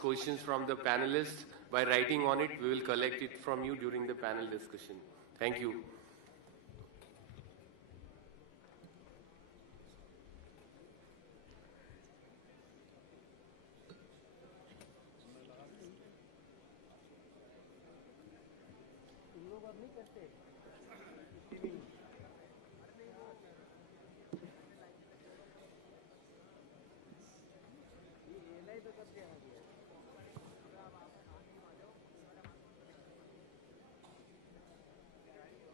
ask questions from the panelists by writing on it. We will collect it from you during the panel discussion. Thank you.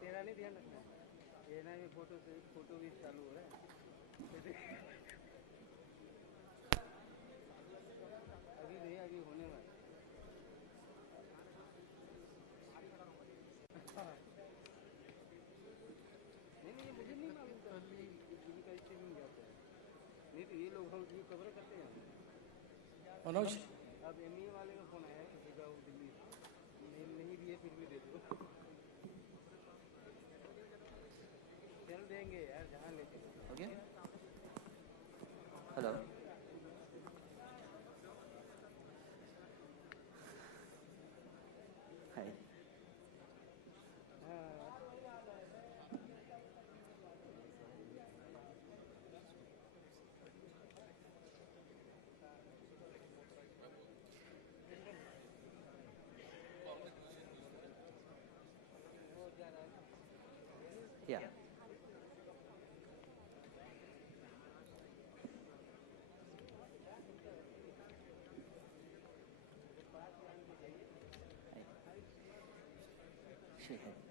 तेरा नहीं ध्यान रखना ये ना ये फोटो भी चालू हो रहा है अभी नहीं अभी होने वाला नहीं मुझे नहीं मालूम था इनका स्ट्रीमिंग जाता है नहीं तो ये लोग हम कवर करते हैं मनोज अब एमई वाले का फोन आया किसी का दिल्ली नहीं दिए फिर भी दे दो चल देंगे यार जहाँ लेके okay hello hi Yeah.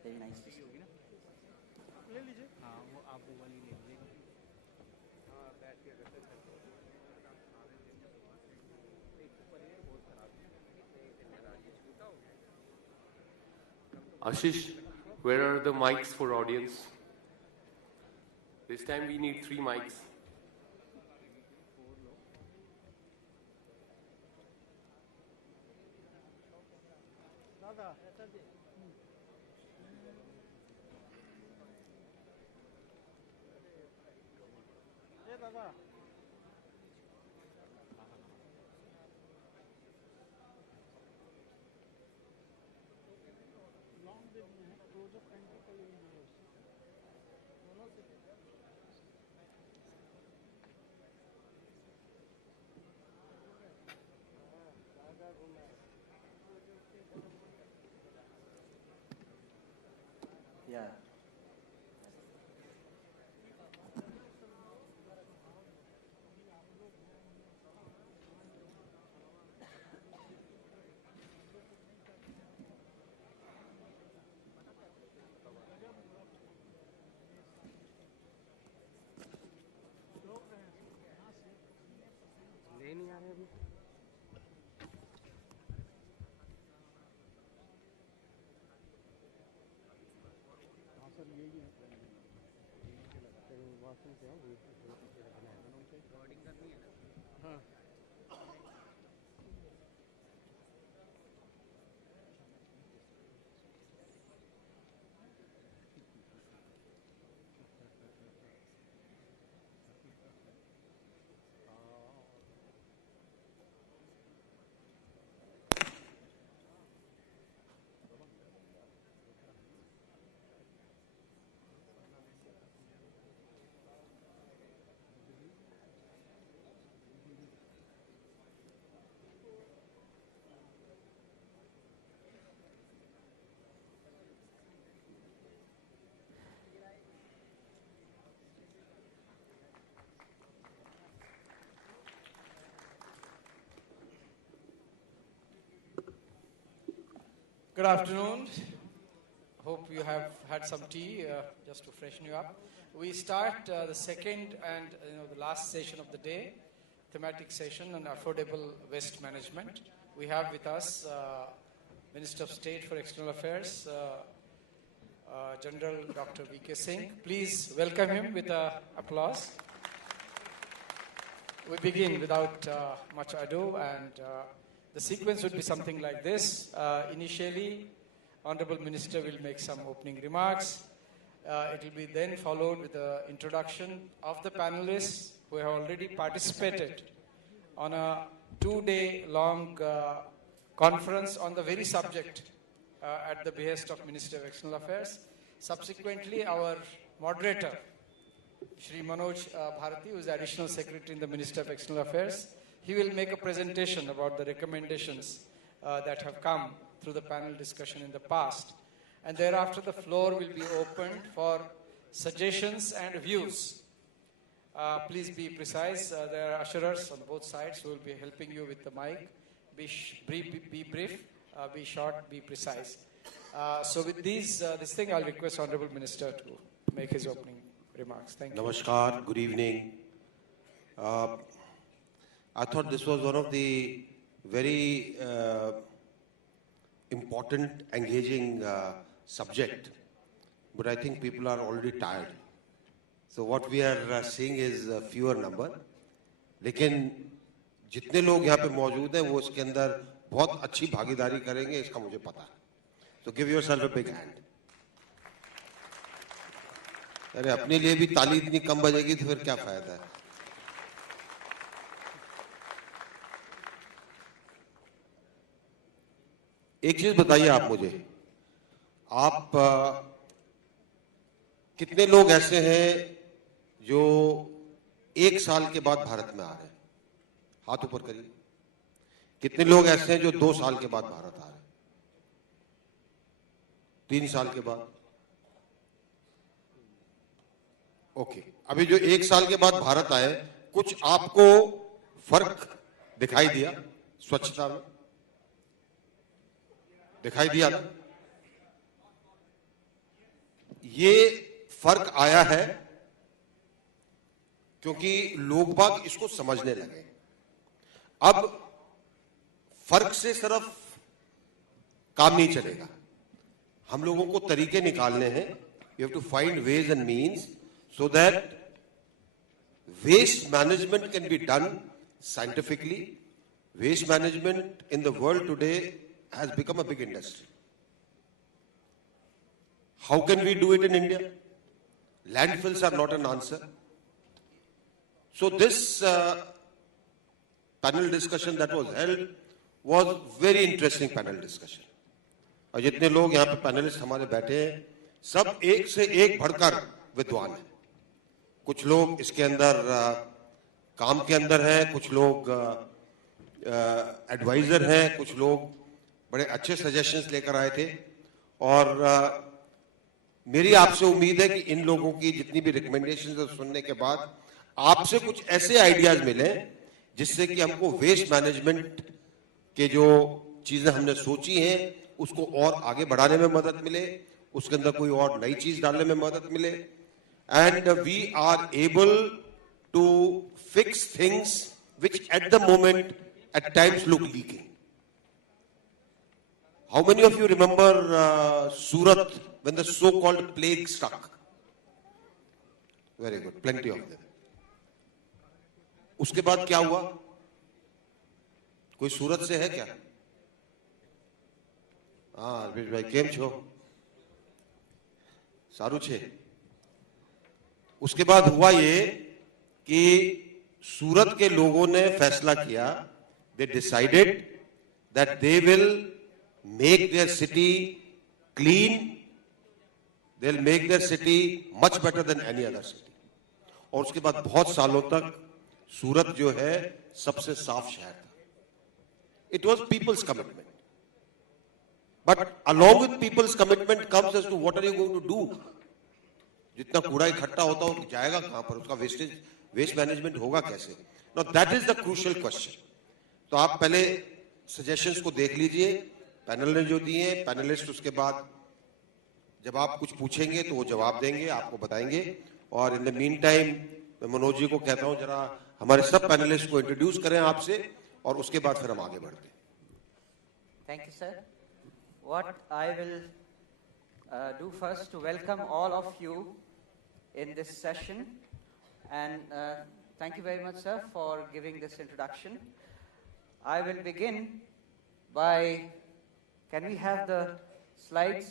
Very nice. ले लीजिए हाँ वो आप वो वाली ले लीजिएगा हाँ बैठ के करते Ashish, where are the mics for audience? This time we need 3 mics. दादा ये दादा लॉन्ग वेव में है प्रोजेक्ट एंट्री का ये है दोनों से Yeah. ले नहीं आ रहे अभी हाँ सर यही है वाशरूम से रिकॉर्डिंग करनी है ना हाँ Good afternoon. Hope you have had some tea just to freshen you up. We start the second and the last session of the day, thematic session on affordable waste management. We have with us Minister of State for External Affairs, General Dr. V.K. Singh. Please welcome him with applause. We begin without much ado, and the sequence would be something like this. Initially, Honorable Minister will make some opening remarks. It will be then followed with the introduction of the panelists who have already participated on a 2-day-long conference on the very subject at the behest of Minister of External Affairs. Subsequently, our moderator, Shri Manoj Bharati, who is the Additional Secretary in the Ministry of External Affairs, he will make a presentation about the recommendations that have come through the panel discussion in the past. And thereafter, the floor will be opened for suggestions and views. Please be precise. There are usherers on both sides who will be helping you with the mic. Be brief, be short, be precise. So with this thing, I'll request Honorable Minister to make his opening remarks. Thank you. Namaskar, good evening. I thought this was one of the very important, engaging subject, but I think people are already tired. So what we are seeing is a fewer number, लेकिन जितने लोग यहाँ पे मौजूद हैं वो इसके अंदर बहुत अच्छी भागीदारी करेंगे इसका मुझे पता है. So give yourself a big hand. अरे अपने लिए भी ताली इतनी कम बजेगी तो फिर क्या फायदा है. एक चीज बताइए आप मुझे, आप कितने लोग ऐसे हैं जो 1 साल के बाद भारत में आ रहे हैं? हाथ ऊपर करिए. कितने लोग ऐसे हैं जो 2 साल के बाद भारत आ रहे हैं? 3 साल के बाद? ओके. अभी जो 1 साल के बाद भारत आए, कुछ आपको फर्क दिखाई दिया स्वच्छता में? दिखाई दिया ना? ये फर्क आया है क्योंकि लोग बाग इसको समझने लगे. अब फर्क से सिर्फ काम नहीं चलेगा, हम लोगों को तरीके निकालने हैं. You have to find ways and means so that waste management can be done scientifically. Waste management in the world today has become a big industry. How can we do it in India? Landfills are not an answer. So this panel discussion that was held was very interesting panel discussion. और जितने लोग यहाँ पे panelist हमारे बैठे हैं, सब एक से एक बढ़कर विद्वान हैं. कुछ लोग इसके अंदर काम के अंदर हैं, कुछ लोग एडवाइजर हैं, कुछ लोग बड़े अच्छे सजेशंस लेकर आए थे. और मेरी आपसे उम्मीद है कि इन लोगों की जितनी भी रिकमेंडेशंस सुनने के बाद आपसे कुछ ऐसे आइडियाज मिले जिससे कि हमको वेस्ट मैनेजमेंट के जो चीजें हमने सोची हैं उसको और आगे बढ़ाने में मदद मिले, उसके अंदर कोई और नई चीज डालने में मदद मिले. And we are able to fix things which at the moment at times look leaking. How many of you remember Surat when the so-called plague struck? Very good, plenty of them. उसके बाद क्या हुआ? कोई सूरत से है क्या? हाँ भाई केम छो? सारू छे. उसके बाद हुआ ये कि सूरत के लोगों ने फैसला किया, they decided that they will make their city clean, they'll make their city much better than any other city. और उसके बाद बहुत सालों तक सूरत जो है सबसे साफ शहर था. It was people's commitment. But along with people's commitment comes as to what are you going to do? जितना कूड़ा इकट्ठा होता हो जाएगा कहां पर, उसका वेस्ट मैनेजमेंट होगा कैसे? Now that is the crucial question. तो आप पहले सजेशंस को देख लीजिए, पैनल ने जो दिए, पैनलिस्ट उसके बाद जब आप कुछ पूछेंगे तो वो जवाब देंगे, आपको बताएंगे. और इन द मीन टाइम मैं मनोज जी को कहता हूं जरा हमारे सब पैनलिस्ट को इंट्रोड्यूस करें आपसे, और उसके बाद फिर हम आगे बढ़ते हैं. Thank you sir. What I will do first to welcome all of you in this session, and thank you very much sir for giving this introduction. I will begin by, can we have the slides?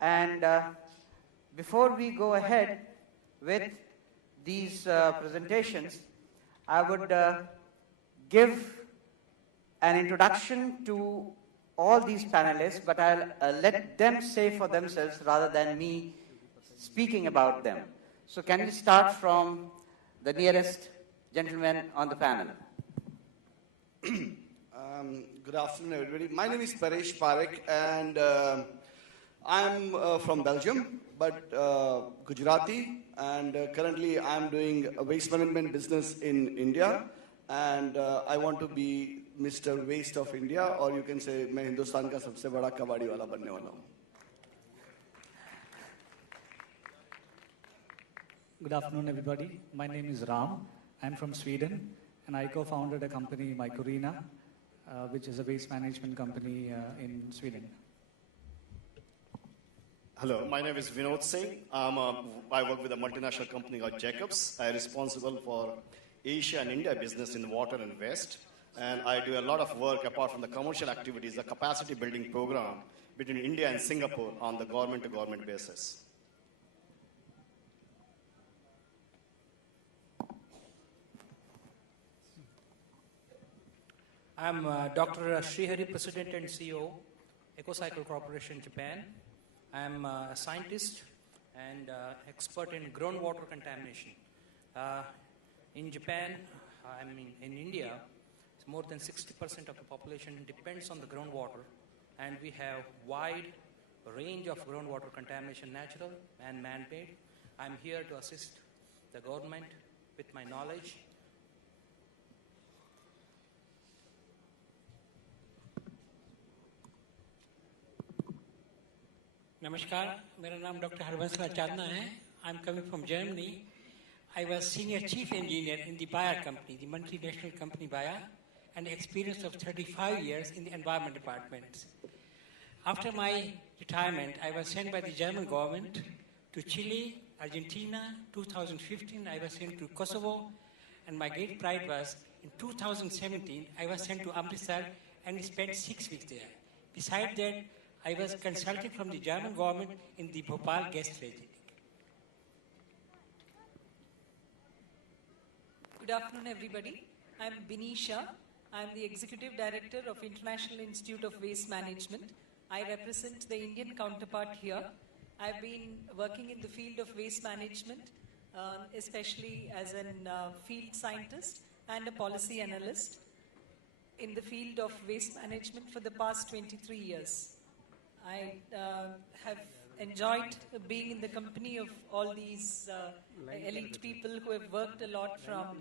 And before we go ahead with these presentations, I would give an introduction to all these panelists, but I'll let them say for themselves rather than me speaking about them. So can we start from the nearest gentleman on the panel? Good afternoon, everybody. My name is Paresh Parekh, and I'm from Belgium, but Gujarati, and currently I'm doing a waste management business in India, and I want to be Mr. Waste of India, or you can say मैं हिंदुस्तान का सबसे बड़ा कबाड़ी वाला बनने वाला हूँ. Good afternoon, everybody. My name is Ram. I'm from Sweden, and I co-founded a company, Mycorina, which is a waste management company in Sweden. Hello, my name is Vinod Singh. I work with a multinational company called Jacobs. I'm responsible for Asia and India business in water and waste. And I do a lot of work apart from the commercial activities, the capacity building program between India and Singapore on the government-to-government basis. I'm Dr. Srihari, President and CEO, EcoCycle Corporation, Japan. I'm a scientist and expert in groundwater contamination. In Japan, in India, more than 60% of the population depends on the groundwater, and we have wide range of groundwater contamination, natural and man-made. I'm here to assist the government with my knowledge. Namaskar, मेरा नाम doctor Harbans Chandna है. I'm coming from Germany. I was senior chief engineer in the Bayer company, the multinational company Bayer, and experience of 35 years in the environment department. After my retirement, I was sent by the German government to Chile, Argentina. 2015, I was sent to Kosovo, and my great pride was in 2017, I was sent to Amritsar and spent 6 weeks there. Besides that, I was consulting from the German government in the Bhopal gas tragedy. Good afternoon, everybody. I'm Binisha. I'm the Executive Director of International Institute of Waste Management. I represent the Indian counterpart here. I've been working in the field of waste management, especially as a field scientist and a policy analyst in the field of waste management for the past 23 years. I have enjoyed being in the company of all these elite people who have worked a lot from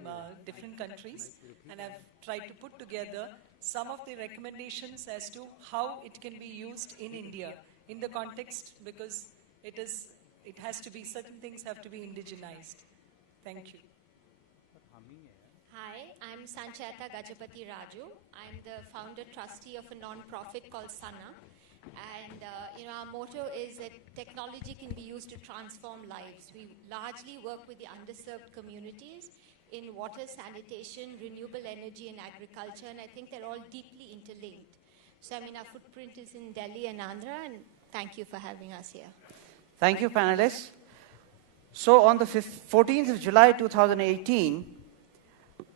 different countries, and I've tried to put together some of the recommendations as to how it can be used in India in the context, because it has to be, certain things have to be indigenized. Thank you. Hi, I'm Sanchayata Gajapati Raju. I'm the founder trustee of a non-profit called Sana. And our motto is that technology can be used to transform lives. We largely work with the underserved communities in water, sanitation, renewable energy, and agriculture, and I think they're all deeply interlinked. So, our footprint is in Delhi and Andhra, and thank you for having us here. Thank you, panelists. So, on the 14th of July 2018,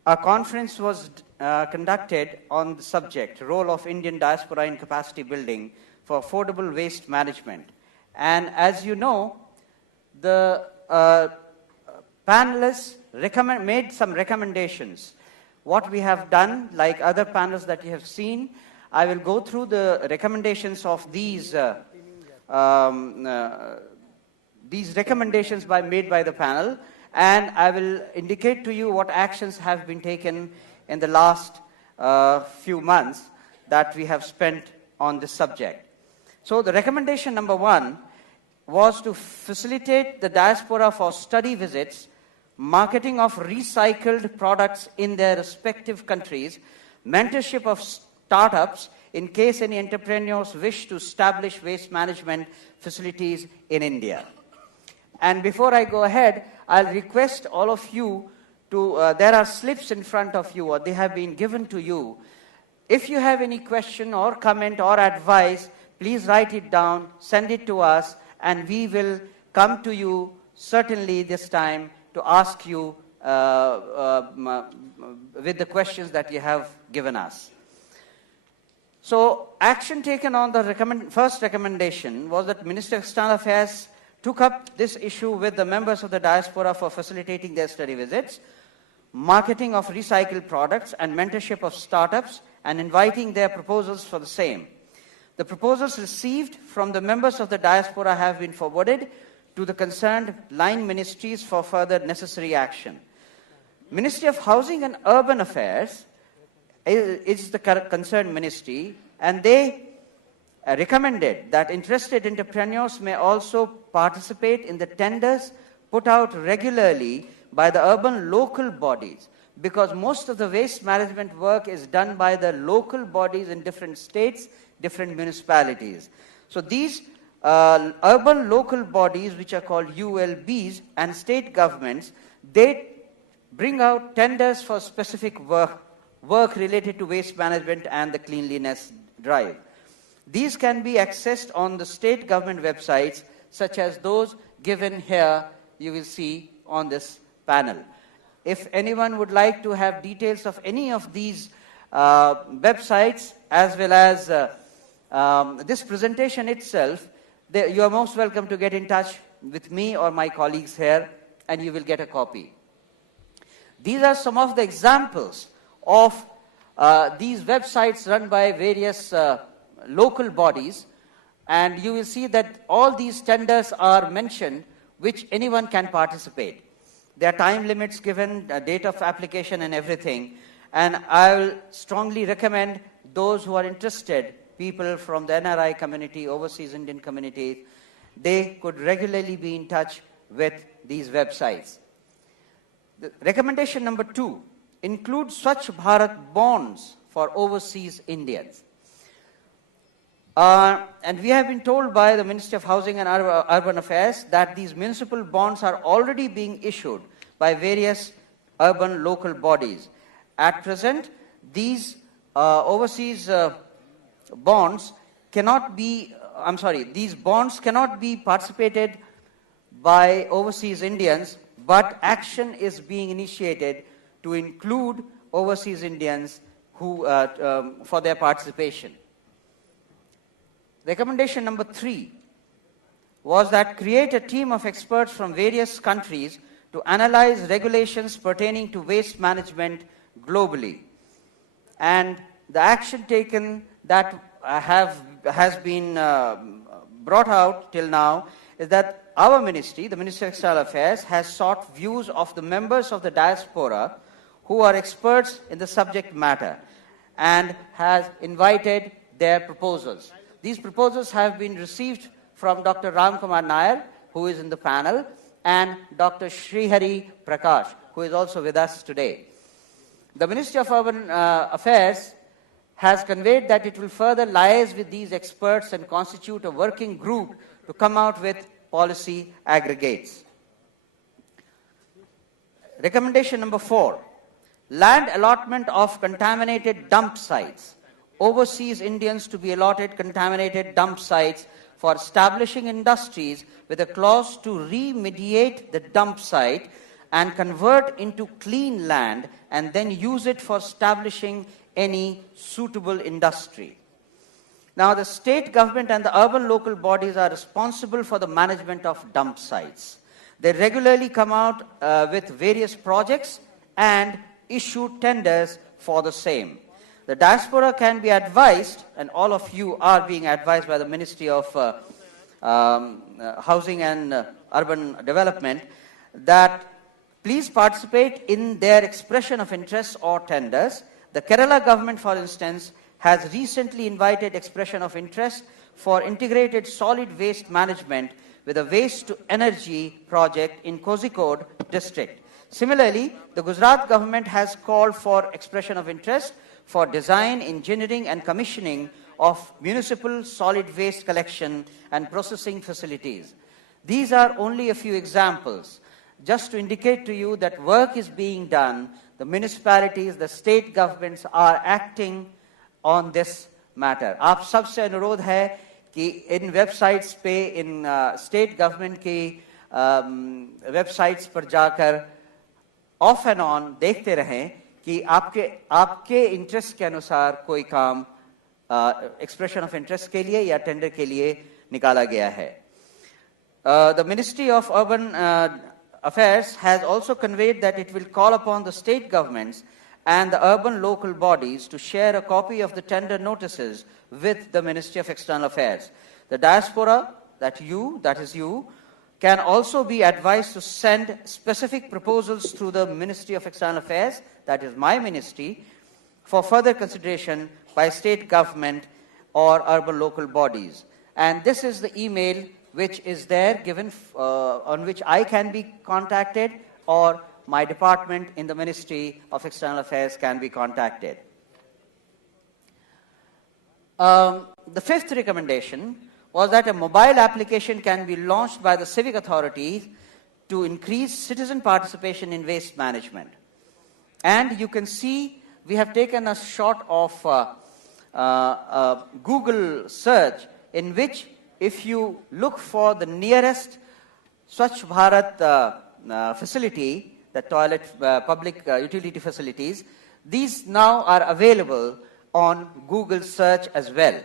a conference was conducted on the subject, Role of Indian Diaspora in Capacity Building for Affordable Waste Management. And as you know, the panelists made some recommendations. What we have done, like other panels that you have seen, I will go through the recommendations of these recommendations made by the panel, and I will indicate to you what actions have been taken in the last few months that we have spent on this subject. So the recommendation number 1 was to facilitate the diaspora for study visits, marketing of recycled products in their respective countries, mentorship of startups in case any entrepreneurs wish to establish waste management facilities in India. And before I go ahead, I'll request all of you to, there are slips in front of you, or they have been given to you. If you have any question or comment or advice, please write it down, send it to us, and we will come to you certainly this time to ask you with the questions that you have given us. So, action taken on the first recommendation was that Minister of External Affairs took up this issue with the members of the diaspora for facilitating their study visits, marketing of recycled products, and mentorship of startups, and inviting their proposals for the same. The proposals received from the members of the diaspora have been forwarded to the concerned line ministries for further necessary action. Ministry of Housing and Urban Affairs is the concerned ministry, and they recommended that interested entrepreneurs may also participate in the tenders put out regularly by the urban local bodies, because most of the waste management work is done by the local bodies in different states, different municipalities. So these urban local bodies, which are called ULBs, and state governments, they bring out tenders for specific work related to waste management and the cleanliness drive. These can be accessed on the state government websites, such as those given here, you will see on this panel. If anyone would like to have details of any of these websites, as well as this presentation itself, you are most welcome to get in touch with me or my colleagues here, and you will get a copy. These are some of the examples of these websites run by various local bodies, and you will see that all these tenders are mentioned which anyone can participate. There are time limits given, date of application and everything, and I will strongly recommend those who are interested, people from the NRI community, overseas Indian communities, they could regularly be in touch with these websites. The recommendation number 2 includes Swachh Bharat bonds for overseas Indians. And we have been told by the Ministry of Housing and Urban Affairs that these municipal bonds are already being issued by various urban local bodies. At present, these overseas bonds cannot be, these bonds cannot be participated by overseas Indians, but action is being initiated to include overseas Indians who, for their participation. Recommendation number 3 was that create a team of experts from various countries to analyze regulations pertaining to waste management globally. And the action taken that has been brought out till now is that our ministry, the Ministry of External Affairs, has sought views of the members of the diaspora who are experts in the subject matter and has invited their proposals. These proposals have been received from Dr. Ram Kumar Nair, who is in the panel, and Dr. Srihari Prakash, who is also with us today. The Ministry of Urban Affairs has conveyed that it will further liaise with these experts and constitute a working group to come out with policy aggregates. Recommendation number 4, land allotment of contaminated dump sites. Overseas Indians to be allotted contaminated dump sites for establishing industries with a clause to remediate the dump site and convert into clean land and then use it for establishing any suitable industry. Now, the state government and the urban local bodies are responsible for the management of dump sites. They regularly come out with various projects and issue tenders for the same. The diaspora can be advised, and all of you are being advised by the Ministry of Housing and Urban Development, that please participate in their expression of interest or tenders. The Kerala government, for instance, has recently invited expression of interest for integrated solid waste management with a waste to energy project in Kozhikode district. Similarly, the Gujarat government has called for expression of interest for design, engineering and commissioning of municipal solid waste collection and processing facilities. These are only a few examples, just to indicate to you that work is being done. The municipalities, the state governments are acting on this matter. आप सबसे अनुरोध है कि इन websites पे इन state government की websites पर जाकर of and on देखते रहें कि आपके इंटरेस्ट के अनुसार कोई काम एक्सप्रेशन ऑफ इंटरेस्ट के लिए या टेंडर के लिए निकाला गया है. The Ministry of Urban Affairs has also conveyed that it will call upon the state governments and the urban local bodies to share a copy of the tender notices with the Ministry of External Affairs. The diaspora, that is you, can also be advised to send specific proposals through the Ministry of External Affairs, that is my ministry, for further consideration by state government or urban local bodies. And this is the email which is there given on which I can be contacted, or my department in the Ministry of External Affairs can be contacted. The fifth recommendation was that a mobile application can be launched by the civic authorities to increase citizen participation in waste management. And you can see we have taken a shot of Google search, in which if you look for the nearest Swachh Bharat facility, the toilet public utility facilities, these now are available on Google search as well.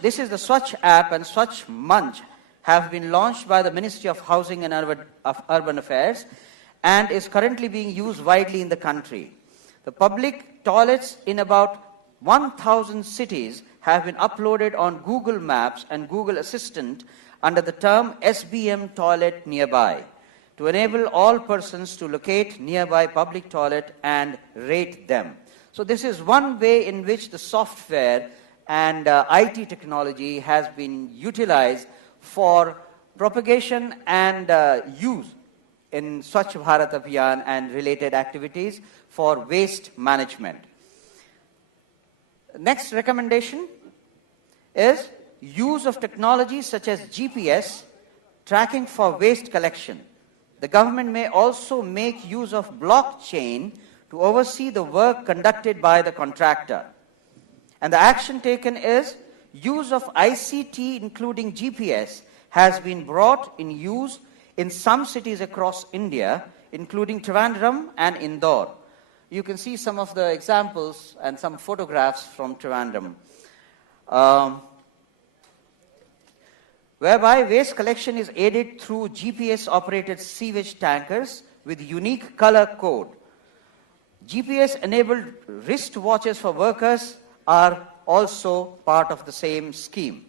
This is the Swachh app and Swachh Manch have been launched by the Ministry of Housing and Urban Affairs and is currently being used widely in the country. The public toilets in about 1,000 cities have been uploaded on Google Maps and Google Assistant under the term SBM Toilet Nearby to enable all persons to locate nearby public toilet and rate them. So this is one way in which the software and IT technology has been utilized for propagation and use in Swachh Bharat Abhiyan and related activities for waste management. Next recommendation is use of technologies such as GPS tracking for waste collection. The government may also make use of blockchain to oversee the work conducted by the contractor. And the action taken is use of ICT, including GPS, has been brought in use in some cities across India, including Trivandrum and Indore. You can see some of the examples and some photographs from Trivandrum. Whereby waste collection is aided through GPS-operated sewage tankers with unique color code. GPS-enabled wristwatches for workers are also part of the same scheme.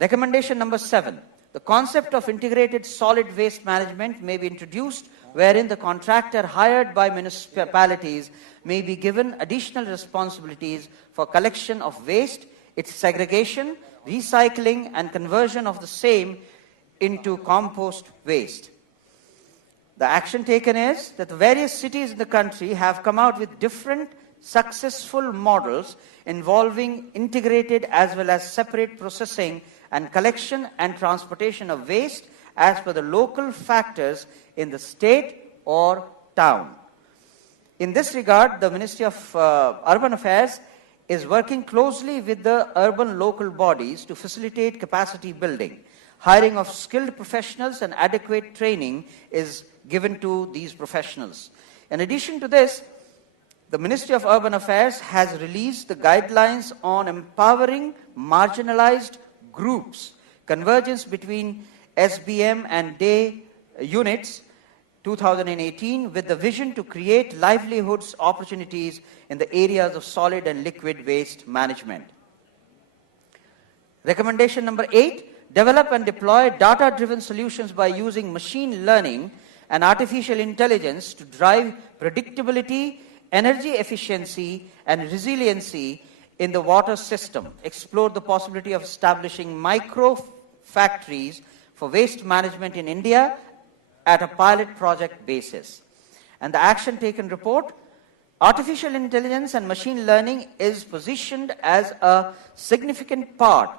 Recommendation number 7. The concept of integrated solid waste management may be introduced, wherein the contractor hired by municipalities may be given additional responsibilities for collection of waste, its segregation, recycling, and conversion of the same into compost waste. The action taken is that the various cities in the country have come out with different successful models involving integrated as well as separate processing and collection and transportation of waste as per the local factors in the state or town. In this regard, the Ministry of Urban Affairs is working closely with the urban local bodies to facilitate capacity building. Hiring of skilled professionals and adequate training is given to these professionals. In addition to this, the Ministry of Urban Affairs has released the guidelines on empowering marginalized groups, convergence between SBM and day units 2018, with the vision to create livelihoods opportunities in the areas of solid and liquid waste management. Recommendation number 8, develop and deploy data-driven solutions by using machine learning and artificial intelligence to drive predictability, energy efficiency, and resiliency in the water system. Explore the possibility of establishing micro factories for waste management in India at a pilot project basis. And the action taken report, artificial intelligence and machine learning is positioned as a significant part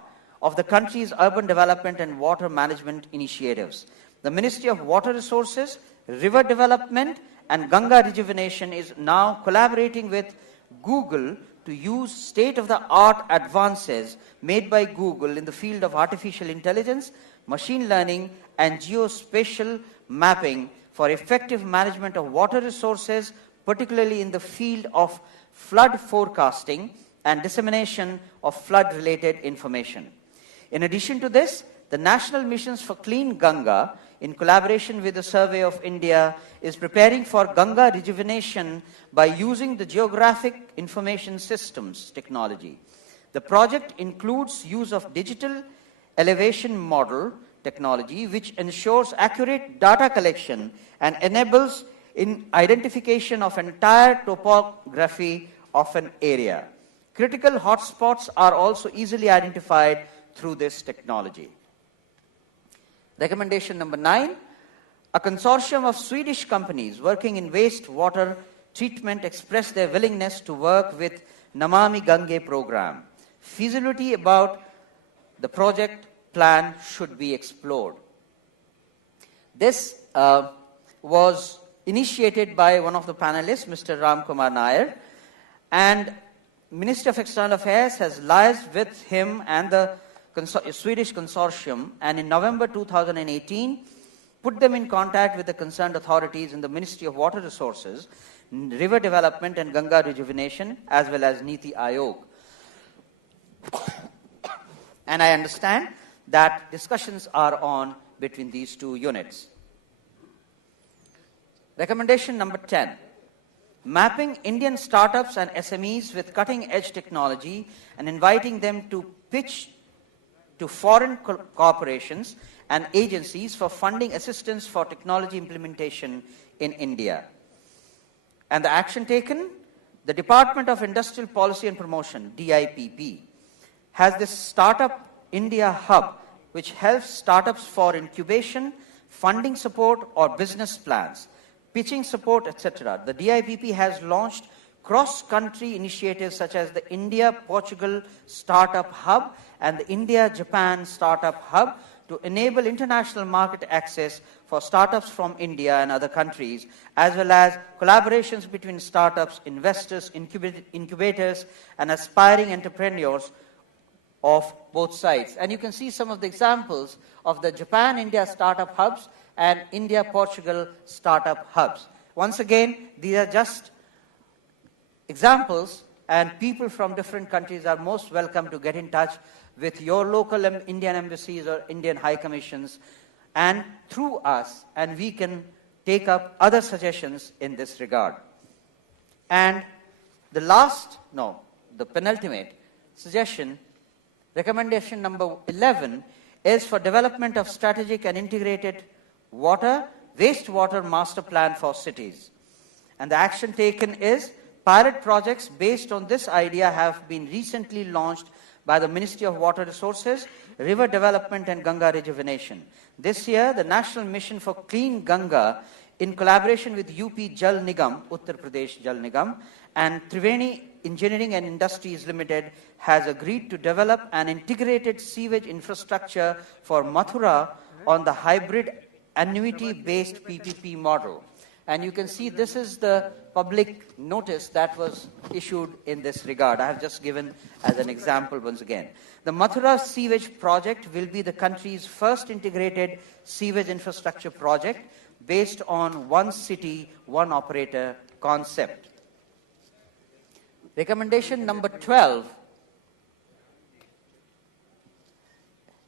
of the country's urban development and water management initiatives. The Ministry of Water Resources, River Development and Ganga Rejuvenation is now collaborating with Google to use state-of-the-art advances made by Google in the field of artificial intelligence, machine learning, and geospatial mapping for effective management of water resources, particularly in the field of flood forecasting and dissemination of flood-related information. In addition to this, the National Missions for Clean Ganga, in collaboration with the Survey of India, is preparing for Ganga rejuvenation by using the Geographic Information Systems technology. The project includes use of digital elevation model technology, which ensures accurate data collection and enables identification of entire topography of an area. Critical hotspots are also easily identified through this technology. Recommendation number 9, a consortium of Swedish companies working in wastewater treatment expressed their willingness to work with Namami Gange program. Feasibility about the project plan should be explored. This was initiated by one of the panelists, Mr. Ram Kumar Nair, and Ministry of External Affairs has liaised with him and the Swedish consortium, and in November 2018 put them in contact with the concerned authorities in the Ministry of Water Resources, River Development and Ganga Rejuvenation, as well as Niti Aayog. And I understand that discussions are on between these two units. Recommendation number 10, mapping Indian startups and SMEs with cutting-edge technology and inviting them to pitch to foreign corporations and agencies for funding assistance for technology implementation in India. And the action taken, the Department of Industrial Policy and Promotion, DIPP, has this Startup India Hub, which helps startups for incubation, funding support or business plans, pitching support, etc. The DIPP has launched cross-country initiatives such as the India-Portugal Startup Hub and the India-Japan Startup Hub to enable international market access for startups from India and other countries, as well as collaborations between startups, investors, incubators, and aspiring entrepreneurs of both sides. And you can see some of the examples of the Japan-India Startup Hubs and India-Portugal Startup Hubs. Once again, these are just examples, and people from different countries are most welcome to get in touch with your local Indian embassies or Indian high commissions and through us, and we can take up other suggestions in this regard. And the penultimate suggestion, recommendation number 11, is for development of strategic and integrated wastewater master plan for cities. And the action taken is pilot projects based on this idea have been recently launched by the Ministry of Water Resources, River Development and Ganga Rejuvenation. This year, the National Mission for Clean Ganga, in collaboration with UP Jal Nigam, Uttar Pradesh Jal Nigam, and Triveni Engineering and Industries Limited, has agreed to develop an integrated sewage infrastructure for Mathura on the hybrid annuity-based PPP model. And you can see this is the public notice that was issued in this regard. I have just given as an example once again. The Mathura Sewage Project will be the country's first integrated sewage infrastructure project based on one city, one operator concept. Recommendation number 12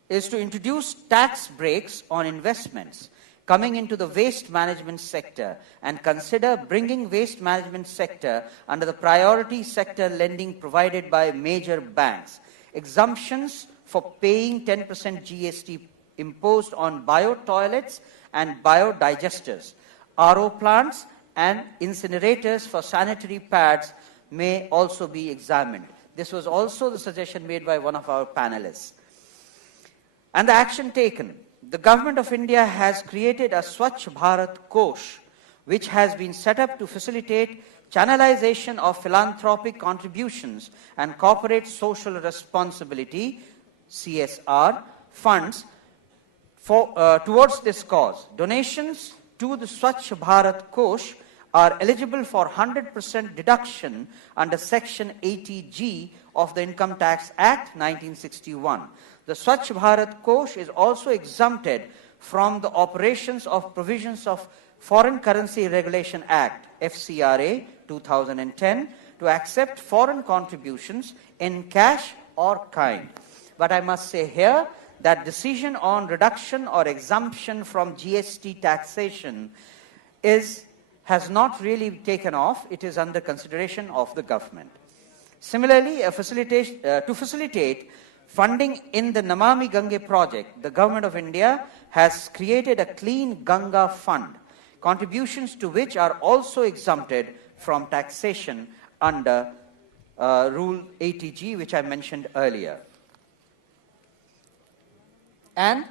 is to introduce tax breaks on investments coming into the waste management sector and consider bringing waste management sector under the priority sector lending provided by major banks. Exemptions for paying 10% GST imposed on bio-toilets and biodigesters, RO plants and incinerators for sanitary pads may also be examined. This was also the suggestion made by one of our panelists. And the action taken. The Government of India has created a Swachh Bharat Kosh, which has been set up to facilitate channelization of philanthropic contributions and corporate social responsibility, CSR, funds towards this cause. Donations to the Swachh Bharat Kosh are eligible for 100% deduction under Section 80G of the Income Tax Act 1961. The Swachh Bharat Kosh is also exempted from the operations of provisions of Foreign Currency Regulation Act FCRA 2010 to accept foreign contributions in cash or kind. But I must say here that decision on reduction or exemption from GST taxation has not really taken off. It is under consideration of the government. Similarly, to facilitate funding in the Namami Gange project, the government of India has created a Clean Ganga Fund, contributions to which are also exempted from taxation under Rule 80G, which I mentioned earlier. And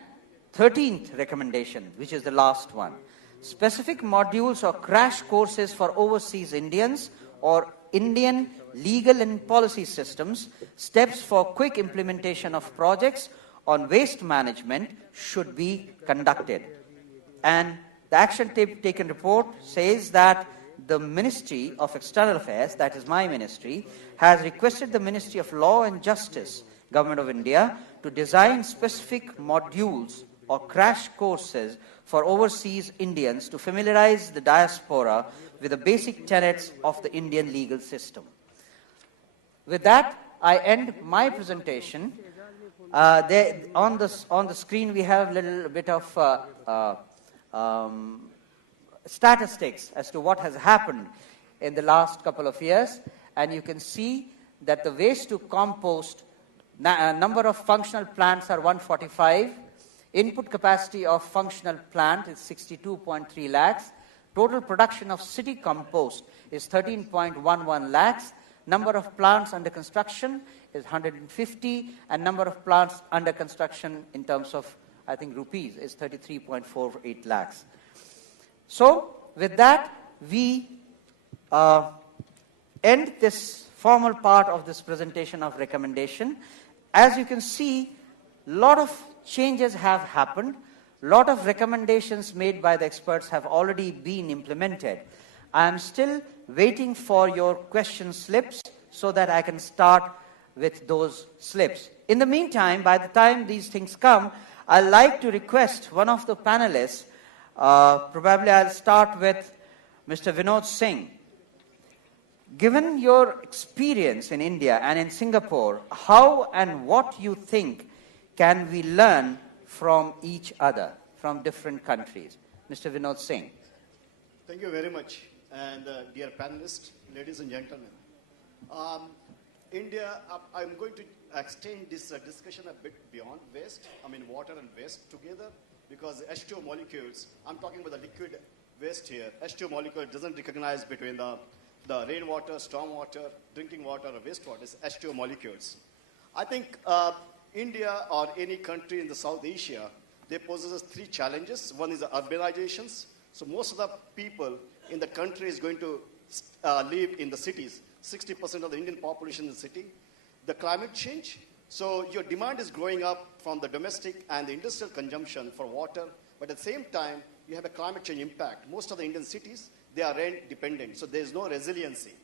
13th recommendation, which is the last one. Specific modules or crash courses for overseas Indians or Indian legal and policy systems, steps for quick implementation of projects on waste management should be conducted. And the action taken report says that the Ministry of External Affairs, that is my ministry, has requested the Ministry of Law and Justice, Government of India, to design specific modules or crash courses for overseas Indians to familiarize the diaspora with the basic tenets of the Indian legal system. With that, I end my presentation. On the screen, we have a little bit of statistics as to what has happened in the last couple of years. And you can see that the waste to compost number of functional plants are 145. Input capacity of functional plant is 62.3 lakhs. Total production of city compost is 13.11 lakhs. Number of plants under construction is 150, and number of plants under construction in terms of, I think, rupees is 33.48 lakhs. So, with that, we end this formal part of this presentation of recommendation. As you can see, a lot of changes have happened. A lot of recommendations made by the experts have already been implemented. I am still waiting for your question slips so that I can start with those slips. In the meantime, by the time these things come, I'd like to request one of the panelists, probably I'll start with Mr. Vinod Singh. Given your experience in India and in Singapore, how and what you think can we learn from each other, from different countries? Mr. Vinod Singh. Thank you very much. And dear panelists, ladies and gentlemen. India, I'm going to extend this discussion a bit beyond waste, water and waste together, because H2O molecules, I'm talking about the liquid waste here. H2O molecule doesn't recognize between the rainwater, stormwater, drinking water, or wastewater. It's H2O molecules. I think India or any country in the South Asia, they possess three challenges. One is the urbanizations. So most of the people in the country is going to live in the cities. 60% of the Indian population in the city. The climate change. So your demand is growing up from the domestic and the industrial consumption for water, but at the same time, you have a climate change impact. Most of the Indian cities, they are rain dependent, so there is no resiliency.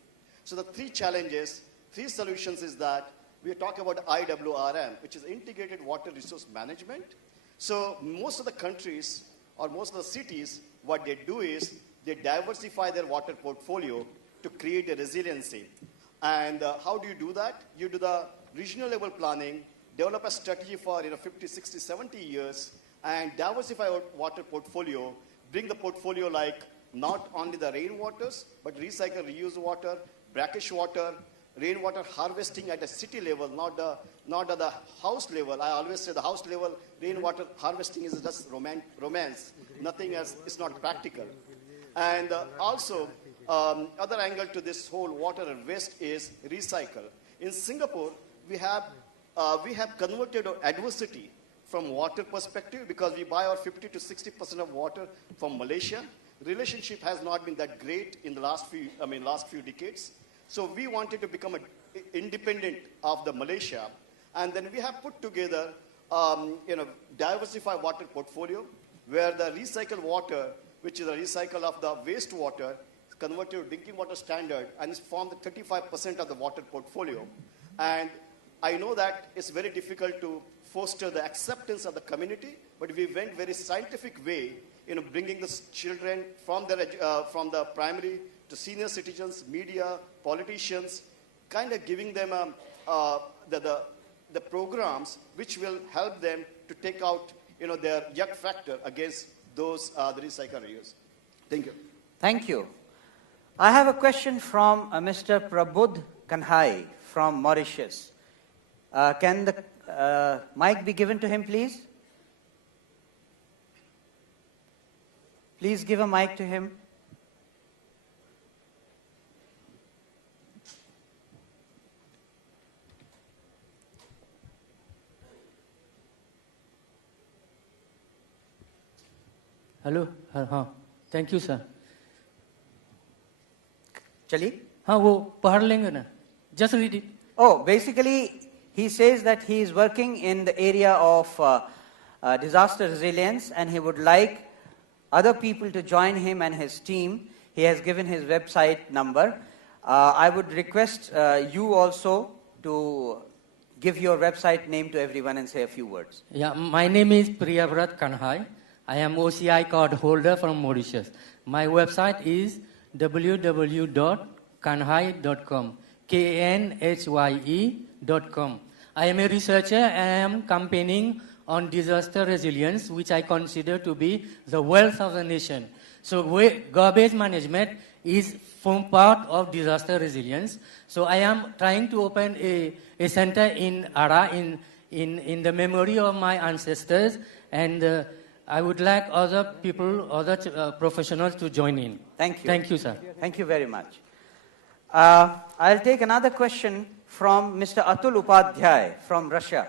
So the three challenges, three solutions is that we talk about IWRM, which is Integrated Water Resource Management. So most of the countries or most of the cities, what they do is they diversify their water portfolio to create a resiliency. And how do you do that? You do the regional level planning, develop a strategy for 50, 60, 70 years, and diversify our water portfolio, bring the portfolio like not only the rainwaters, but recycle, reuse water, brackish water, rainwater harvesting at a city level, not at the house level. I always say the house level rainwater harvesting is just romance. Nothing else, it's not practical. And also, other angle to this whole water and waste is recycle. In Singapore, we have converted our adversity from water perspective because we buy our 50 to 60% of water from Malaysia. Relationship has not been that great in the last few decades. So we wanted to become independent of the Malaysia, and then we have put together, diversified water portfolio where the recycled water, which is a recycle of the wastewater, converted to drinking water standard and it's formed 35% of the water portfolio. And I know that it's very difficult to foster the acceptance of the community, but we went very scientific way, bringing the children from the primary to senior citizens, media, politicians, kind of giving them the programs which will help them to take out their yuck factor against those the recycle reuse. Thank you. Thank you. I have a question from Mr. Prabodh Kanhai from Mauritius. Can the mic be given to him, please? Please give a mic to him. Hello हाँ thank you sir चलिए हाँ वो पढ़ लेंगे ना just read it. Oh, basically he says that he is working in the area of disaster resilience and he would like other people to join him and his team. He has given his website number. I would request you also to give your website name to everyone and say a few words. Yeah, my name is Priyavrat Kanhai. I am OCI card holder from Mauritius. My website is www.kanhai.com. KNHYE.com. I am a researcher and I am campaigning on disaster resilience, which I consider to be the wealth of the nation. So garbage management is form part of disaster resilience. So I am trying to open a center in Ara in the memory of my ancestors, and I would like other people, other professionals to join in. Thank you. Thank you, sir. Thank you very much. I'll take another question from Mr. Atul Upadhyay from Russia.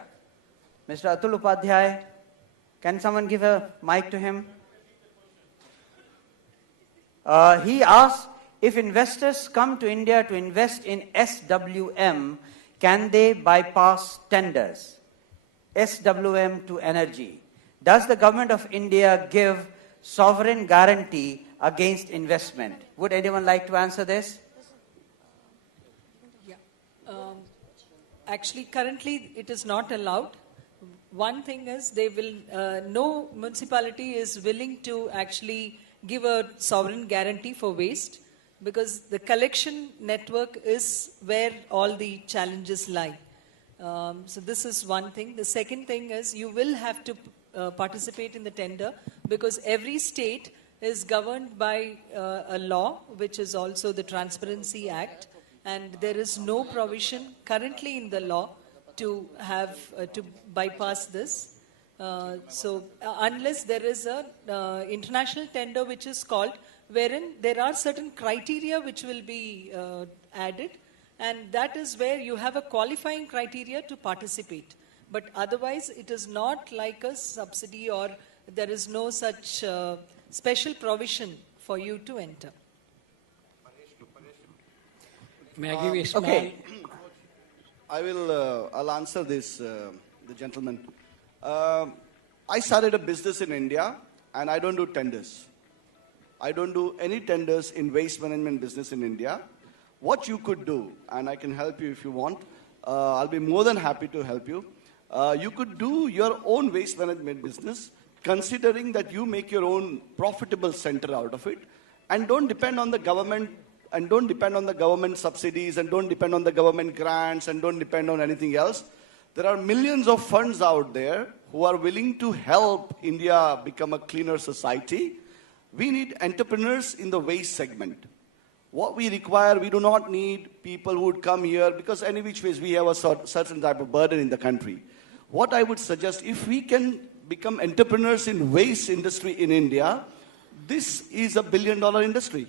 Mr. Atul Upadhyay, can someone give a mic to him? He asks, if investors come to India to invest in SWM, can they bypass tenders? SWM to energy. Does the government of India give sovereign guarantee against investment? Would anyone like to answer this? Yeah. Actually, currently it is not allowed. One thing is they will, no municipality is willing to actually give a sovereign guarantee for waste because the collection network is where all the challenges lie. So this is one thing. The second thing is you will have to participate in the tender because every state is governed by a law which is also the Transparency Act, and there is no provision currently in the law to have to bypass this. So unless there is a international tender which is called, wherein there are certain criteria which will be added, and that is where you have a qualifying criteria to participate. But otherwise, it is not like a subsidy or there is no such special provision for you to enter. May I give you a small... Okay. I'll answer this, the gentleman. I started a business in India and I don't do tenders. I don't do any tenders in waste management business in India. What you could do, and I can help you if you want, I'll be more than happy to help you. You could do your own waste management business, considering that you make your own profitable center out of it, and don't depend on the government, and don't depend on the government subsidies, and don't depend on the government grants, and don't depend on anything else. There are millions of funds out there who are willing to help India become a cleaner society. We need entrepreneurs in the waste segment. What we require, we do not need people who would come here because any which ways we have a certain type of burden in the country. What I would suggest, if we can become entrepreneurs in waste industry in India, this is $1 billion industry.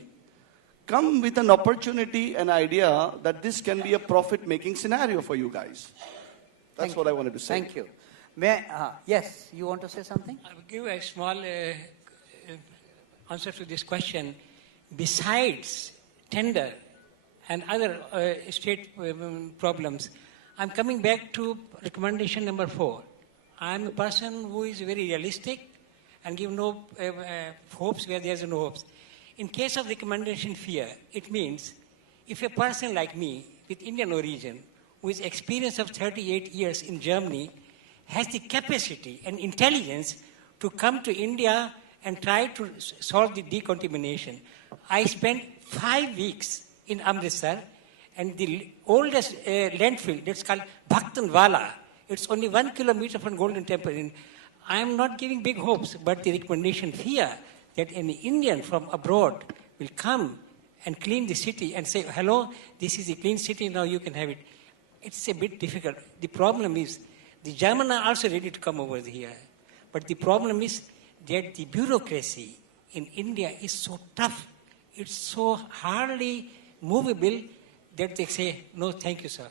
Come with an opportunity, an idea that this can be a profit-making scenario for you guys. That's what I wanted to say. Thank you. Yes, you want to say something? I will give a small answer to this question. Besides tender and other state problems, I'm coming back to recommendation number 4. I'm a person who is very realistic and give no hopes where there's no hopes. In case of recommendation fear, it means if a person like me with Indian origin, with experience of 38 years in Germany, has the capacity and intelligence to come to India and try to solve the decontamination. I spent 5 weeks in Amritsar, and the oldest landfill, that's called Bhaktanwala, it's only 1 kilometer from Golden Temple. I am not giving big hopes, but the recommendation here that an Indian from abroad will come and clean the city and say, hello, this is a clean city, now you can have it. It's a bit difficult. The problem is, the Germans are also ready to come over here. But the problem is that the bureaucracy in India is so tough, it's so hardly movable that they say, no, thank you, sir.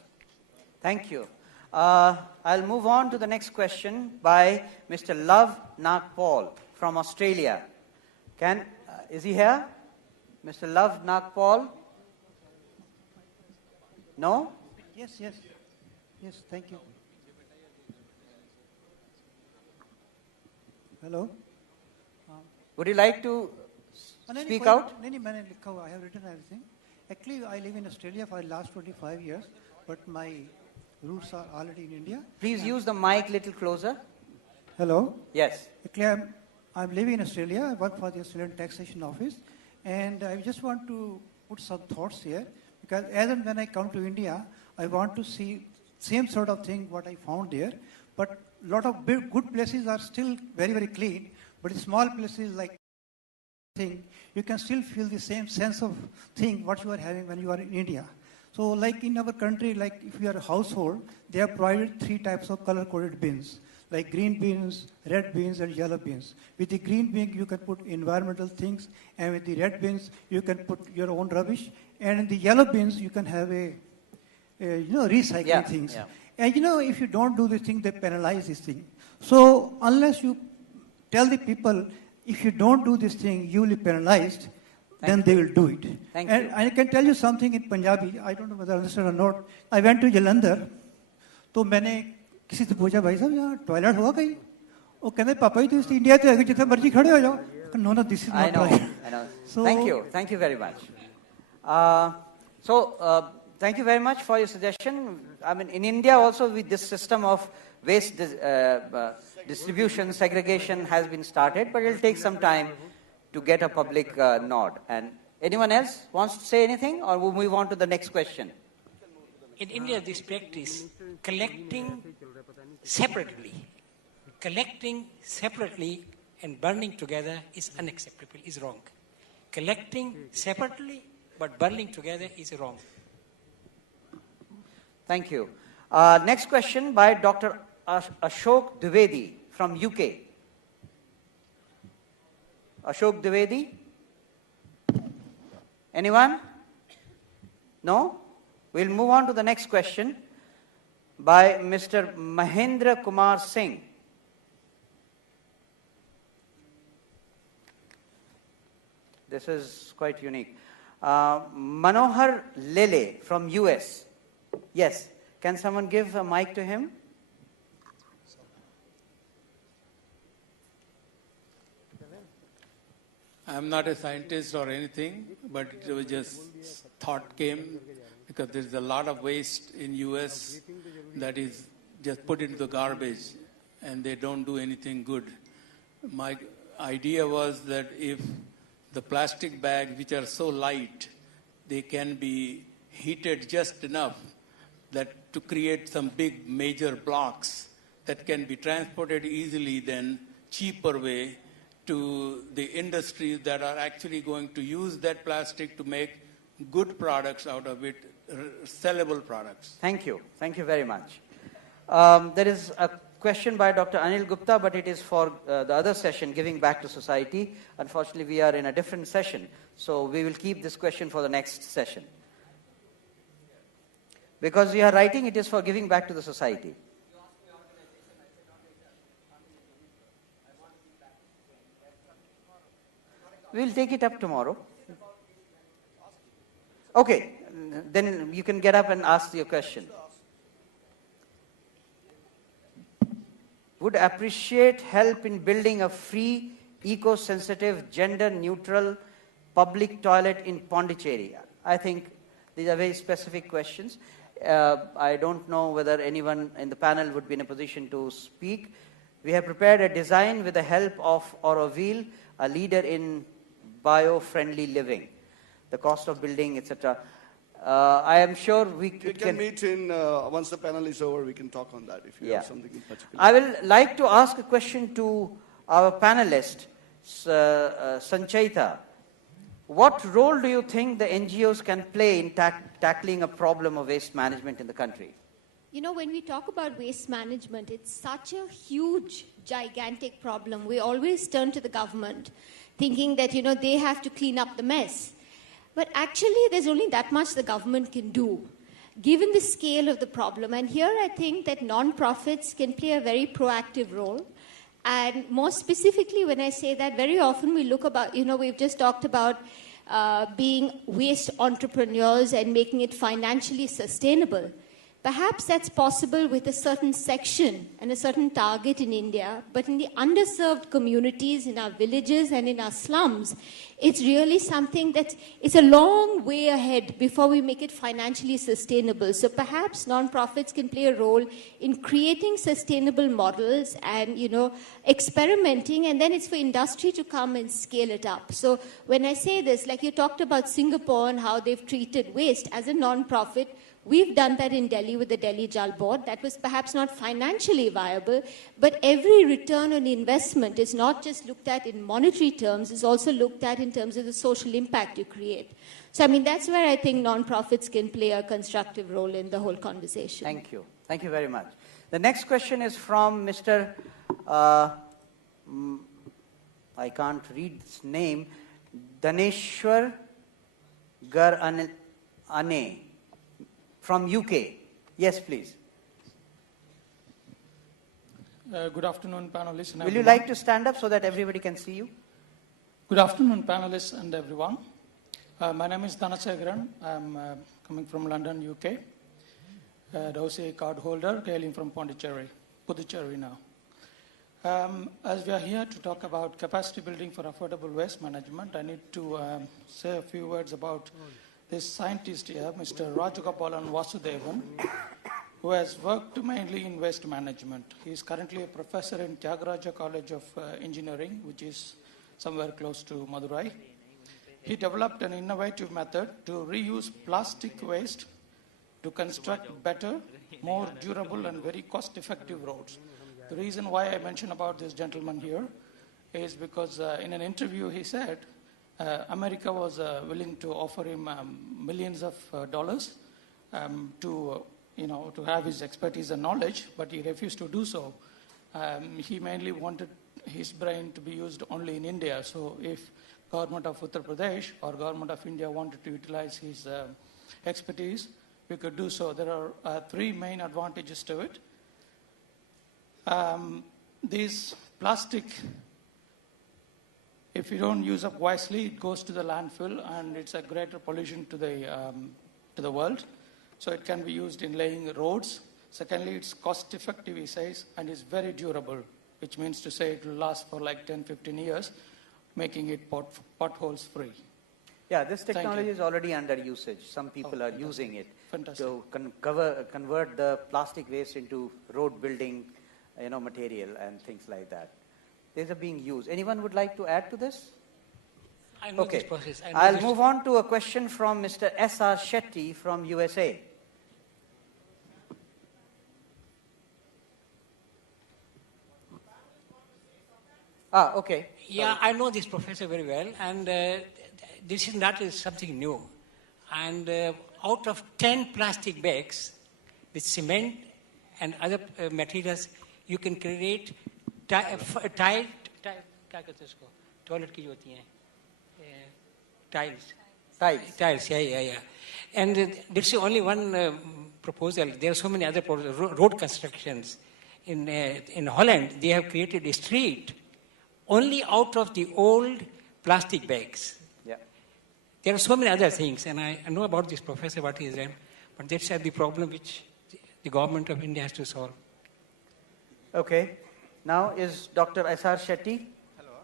Thank you. I'll move on to the next question by Mr. Love Nagpal from Australia. Is he here? Mr. Love Nagpal? No? Yes, thank you. Hello? Would you like to speak out? I have written everything. Actually, I live in Australia for the last 25 years, but my roots are already in India. Please use the mic a little closer. Hello? Yes. Actually, I'm living in Australia. I work for the Australian Taxation Office. And I just want to put some thoughts here, because as and when I come to India, I want to see same sort of thing what I found there. But a lot of big, good places are still very, very clean. But small places like thing, you can still feel the same sense of thing what you are having when you are in India. So like in our country, like if you are a household, they have provided 3 types of color-coded bins, like green bins, red bins, and yellow bins. With the green bin, you can put environmental things, and with the red bins, you can put your own rubbish. And in the yellow bins, you can have recycling things. Yeah. And if you don't do this thing, they penalize this thing. So unless you tell the people, if you don't do this thing, you will be penalized, then they will do it. Thank And you. I can tell you something in Punjabi. I don't know whether I understand or not. I went to Jalandhar, तो मैंने किसी से पूछा, भाई साहब यहाँ toilet होगा कहीं? वो कहते पापा जी तो इस इंडिया तो है कि जितना मर्जी खड़े हो जाओ. No, this is not right. I know. So, Thank you very much. Thank you very much for your suggestion. I mean, in India also, with this system of waste distribution, segregation has been started, but it will take some time to get a public nod. And anyone else wants to say anything, or we'll move on to the next question? In India, this practice, collecting separately and burning together is unacceptable, is wrong. Collecting separately but burning together is wrong. Thank you. Next question by Dr. Ashok Dwivedi from UK. Ashok Dwivedi? Anyone? No? We'll move on to the next question by Mr. Mahendra Kumar Singh. This is quite unique. Manohar Lele from US. Yes. Can someone give a mic to him? I'm not a scientist or anything, but it was just thought came because there's a lot of waste in US that is just put into the garbage and they don't do anything good. My idea was that if the plastic bags, which are so light, they can be heated just enough that to create some big major blocks that can be transported easily then cheaper way to the industries that are actually going to use that plastic to make good products out of it, sellable products. Thank you. Thank you very much. There is a question by Dr. Anil Gupta, but it is for the other session, Giving Back to Society. Unfortunately, we are in a different session, so we will keep this question for the next session. Because we are writing, it is for giving back to the society. We'll take it up tomorrow. Okay, then you can get up and ask your question. Would appreciate help in building a free, eco-sensitive, gender-neutral public toilet in Pondicherry? I think these are very specific questions. I don't know whether anyone in the panel would be in a position to speak. We have prepared a design with the help of Auroville, a leader in bio-friendly living. The cost of building, etc. I am sure we can meet in, once the panel is over, we can talk on that if you have something in particular. I will like to ask a question to our panelist, Sanchaita. What role do you think the NGOs can play in tackling a problem of waste management in the country? You know, when we talk about waste management, it's such a huge, gigantic problem. We always turn to the government, thinking that, they have to clean up the mess. But actually, there's only that much the government can do, given the scale of the problem. And here I think that non-profits can play a very proactive role. And more specifically, when I say that, very often we look about, we've just talked about being waste entrepreneurs and making it financially sustainable. Perhaps that's possible with a certain section and a certain target in India, but in the underserved communities, in our villages and in our slums, it's really something it's a long way ahead before we make it financially sustainable. So perhaps non-profits can play a role in creating sustainable models and, experimenting, and then it's for industry to come and scale it up. So when I say this, like you talked about Singapore and how they've treated waste as a non-profit, we've done that in Delhi with the Delhi Jal Board. That was perhaps not financially viable, but every return on investment is not just looked at in monetary terms, it's also looked at in terms of the social impact you create. So, that's where I think non-profits can play a constructive role in the whole conversation. Thank you. Thank you very much. The next question is from Mr. I can't read his name, Daneshwar Ane. From UK. Yes, please. Good afternoon, panelists. Will you like to stand up so that everybody can see you? Good afternoon, panelists and everyone. My name is Dhanasekaran. I'm coming from London, UK. Dossier card holder, hailing from Puducherry now. As we are here to talk about capacity building for affordable waste management, I need to say a few words about this scientist here, Mr. Rajagopalan Vasudevan, who has worked mainly in waste management. He is currently a professor in Tyagaraja College of Engineering, which is somewhere close to Madurai. He developed an innovative method to reuse plastic waste to construct better, more durable and very cost-effective roads. The reason why I mention about this gentleman here is because in an interview he said America was willing to offer him millions of dollars to have his expertise and knowledge, but he refused to do so. He mainly wanted his brain to be used only in India. So if government of Uttar Pradesh or government of India wanted to utilize his expertise, we could do so. There are three main advantages to it. These plastic, if you don't use up wisely, it goes to the landfill and it's a greater pollution to the world. So it can be used in laying roads. Secondly, it's cost effective, he says, and is very durable, which means to say it will last for like 10, 15 years, making it potholes free. Yeah, this technology is already under usage. Some people are using it to convert the plastic waste into road building, material and things like that. These are being used. Anyone would like to add to this? I know this process. I'll move on to a question from Mr. S.R. Shetty from USA. Okay. Yeah, I know this professor very well, and this is not something new. And out of 10 plastic bags with cement and other materials, you can create tiles, yeah. And this is only one proposal. There are so many other road constructions. In Holland, they have created a street only out of the old plastic bags. Yeah. There are so many other things, and I know about this professor, what he is doing, but that's the problem which the government of India has to solve. Okay. Now is Dr. S.R. Shetty. Hello.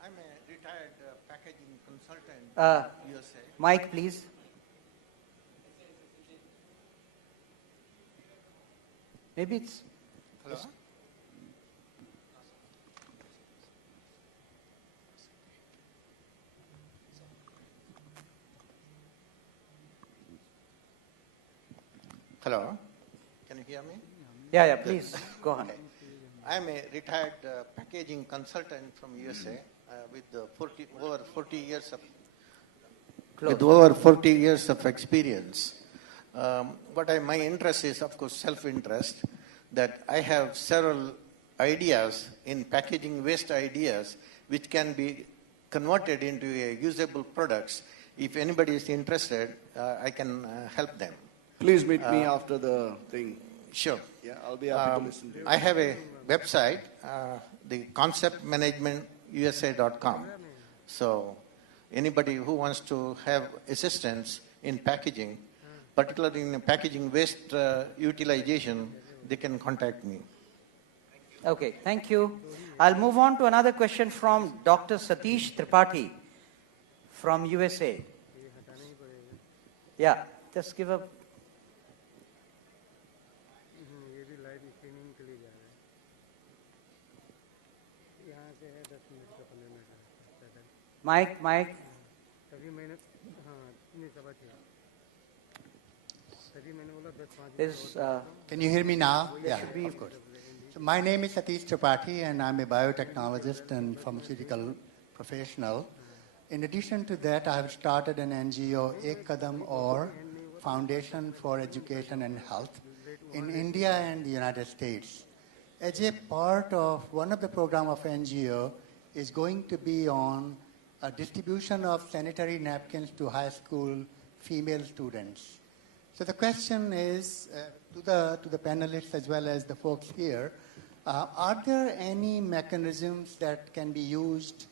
I'm a retired packaging Mike, please. Maybe it's... Hello? Hello? Can you hear me? Yeah, please, go on. Okay. I'm a retired packaging consultant from USA with over 40 years of experience. My interest is, of course, self-interest, that I have several ideas in packaging waste ideas which can be converted into usable products. If anybody is interested, I can help them. Please meet me after the thing. Sure. Yeah, I'll be happy to listen to you. I have a website, the conceptmanagementusa.com. So anybody who wants to have assistance in packaging, particularly in packaging waste utilization, they can contact me. Okay, thank you. I'll move on to another question from Dr. Satish Tripathi from USA. Yeah, just give a... Mike. Can you hear me now? Yeah, of course. So my name is Satish Tripathi, and I'm a biotechnologist and pharmaceutical professional. In addition to that, I have started an NGO, Ek Kadam Aur, Foundation for Education and Health, in India and the United States. As a part of one of the program of NGO is going to be on a distribution of sanitary napkins to high school female students. So the question is to the panelists as well as the folks here, are there any mechanisms that can be used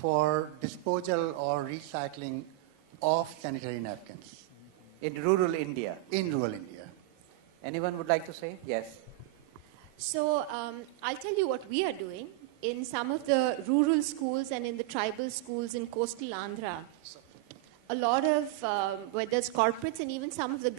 for disposal or recycling of sanitary napkins? In rural India? In rural India. Anyone would like to say? Yes. So I'll tell you what we are doing. In some of the rural schools and in the tribal schools in coastal Andhra, a lot of, whether it's corporates and even some of the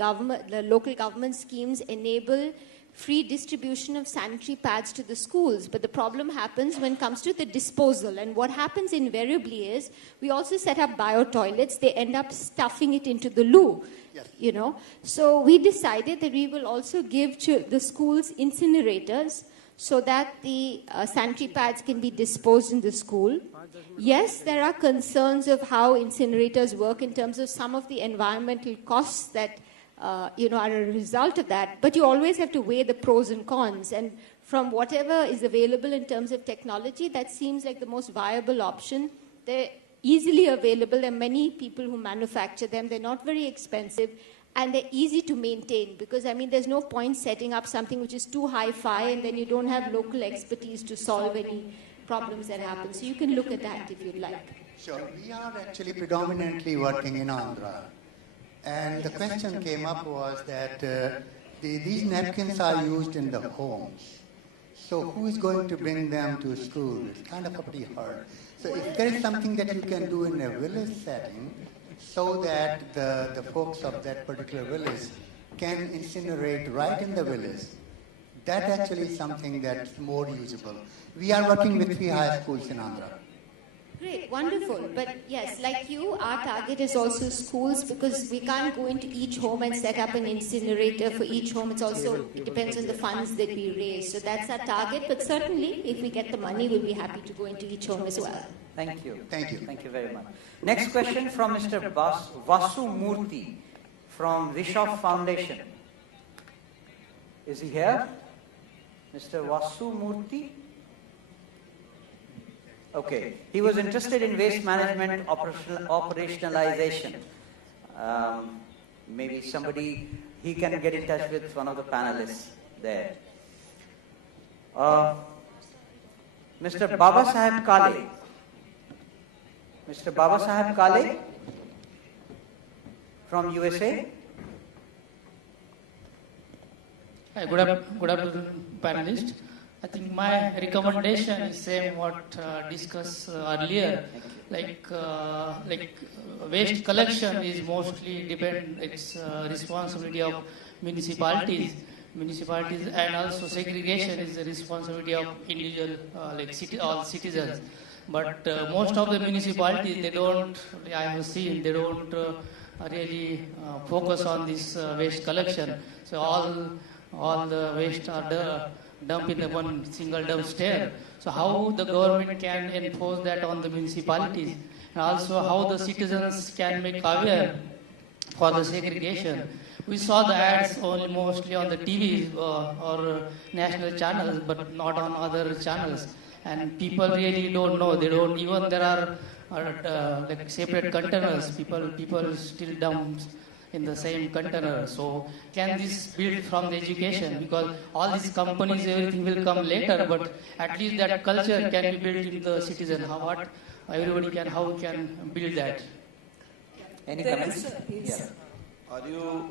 local government schemes enable free distribution of sanitary pads to the schools. But the problem happens when it comes to the disposal. And what happens invariably is we also set up bio-toilets. They end up stuffing it into the loo. Yes. You know. So we decided that we will also give to the schools incinerators so that the sanitary pads can be disposed in the school. Yes, there are concerns of how incinerators work in terms of some of the environmental costs that are a result of that. But you always have to weigh the pros and cons. And from whatever is available in terms of technology, that seems like the most viable option. They're easily available. There are many people who manufacture them. They're not very expensive. And they're easy to maintain because, there's no point setting up something which is too hi-fi and then you don't have local expertise to solve any problems that happen. So you can look at that if you'd like. Sure. We are actually predominantly working in Andhra. And the question came up was that these napkins are used in the homes. So who is going to bring them to school? It's kind of pretty hard. So if there is something that you can do in a village setting, so that the folks of that particular village can incinerate right in the village, that actually is something that's more usable. We are working with 3 high schools in Andhra. Great, wonderful. But yes, like you, our target is also schools because we can't go into each home and set up an incinerator for each home. It depends on the funds that we raise. So that's our target. But certainly, if we get the money, we'll be happy to go into each home as well. Thank you. Thank you. Thank you very much. Next question from Mr. Vasu Murthy from Vishoff Foundation. Is he here? Mr. Vasu Murthy? Okay. He was interested in waste management operationalization. Maybe he can get in touch with one of the panelists there. Mr. Baba Saheb Kale. Mr. Baba Saheb Kale from USA. Hi, good afternoon, panelists. I think my recommendation is same what discussed earlier. Like waste collection is mostly it's responsibility of municipalities, and also segregation is the responsibility of individual all citizens. But most of the municipalities, they don't. I have seen they don't really focus on this waste collection. So all the waste are dumped in the one single dumpster. So how the government can enforce that on the municipalities, and also how the citizens can make aware for the segregation. We saw the ads only mostly on the TV or national channels, but not on other channels. And people really don't know. They don't even there are like separate containers. People still dump in the same container. So can this build from the education? Because all these companies, everything will come later, but at least that culture can be built in the citizen. How we can build that? Any There comments? is, yes. Are you?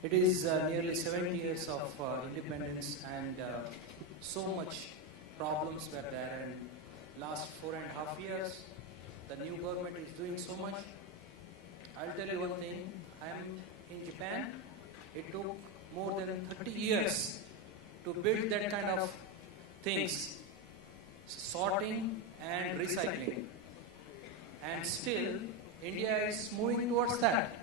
It is nearly 70 years of independence, and so much problems were there. And last 4.5 years, the new government is doing so much. I'll tell you one thing. I am in Japan. It took more than 30 years to build that kind of things, sorting and recycling. And still, India is moving towards that.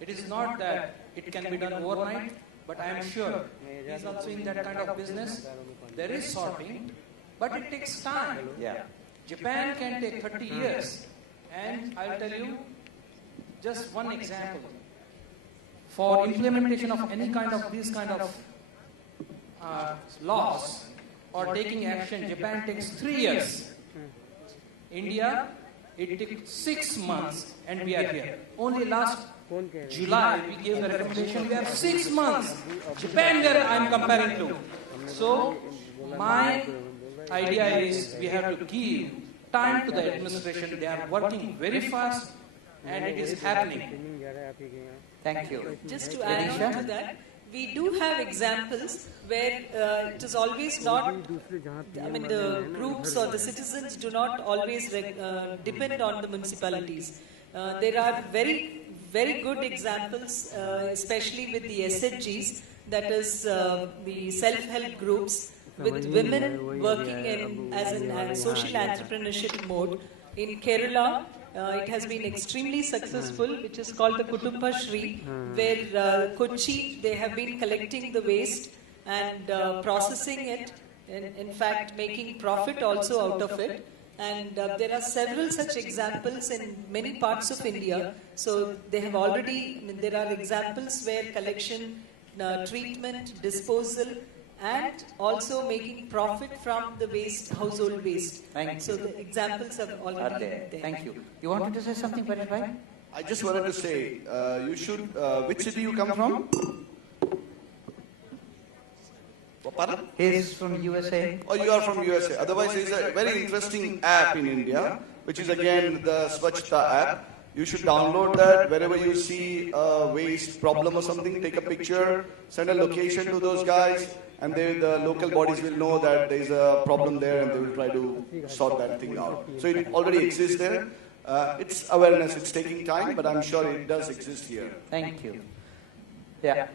It is not that it can be done overnight, but I am sure he is also in that kind of business. There is sorting, but it takes time. Yeah. Japan can take 30 years. And I'll tell you just one example. For implementation of any kind of these kind of laws or taking action, Japan takes 3 years. India, it took 6 months, and we are here. Only last July, we gave the recommendation. We are 6 months. Japan, where I am comparing to. So, my idea is we have to give time to the administration. They are working very fast, and it is happening. Thank you. Just to add on to that, we do have examples where it is always not, the groups or the citizens do not always depend on the municipalities. There are very, very good examples, especially with the SHGs, that is the self-help groups, with women working as in social entrepreneurship mode. In Kerala, it has been extremely successful, which is called the Kutumba Shri, where Kochi, they have been collecting the waste and processing it, in fact making profit also out of it. And there are several such examples in many parts of India. So they have already, there are examples where collection, treatment, disposal, and also making profit from the waste, household waste. So the examples are already there. Thank you. You wanted to say something, Paresh bhai? I just wanted to say, you should, which city you come from? Pardon? He is from USA. Oh, you are from USA. Otherwise, there is a very interesting app in India, which is again the Swachhta app. You should download that. Wherever you see a waste problem or something, take a picture, send a location to those guys, and the local bodies will know that there is a problem there, and they will try to sort that thing out. So it already exists there. It's awareness. It's taking time, but I'm sure it does exist here. Thank you. Yeah.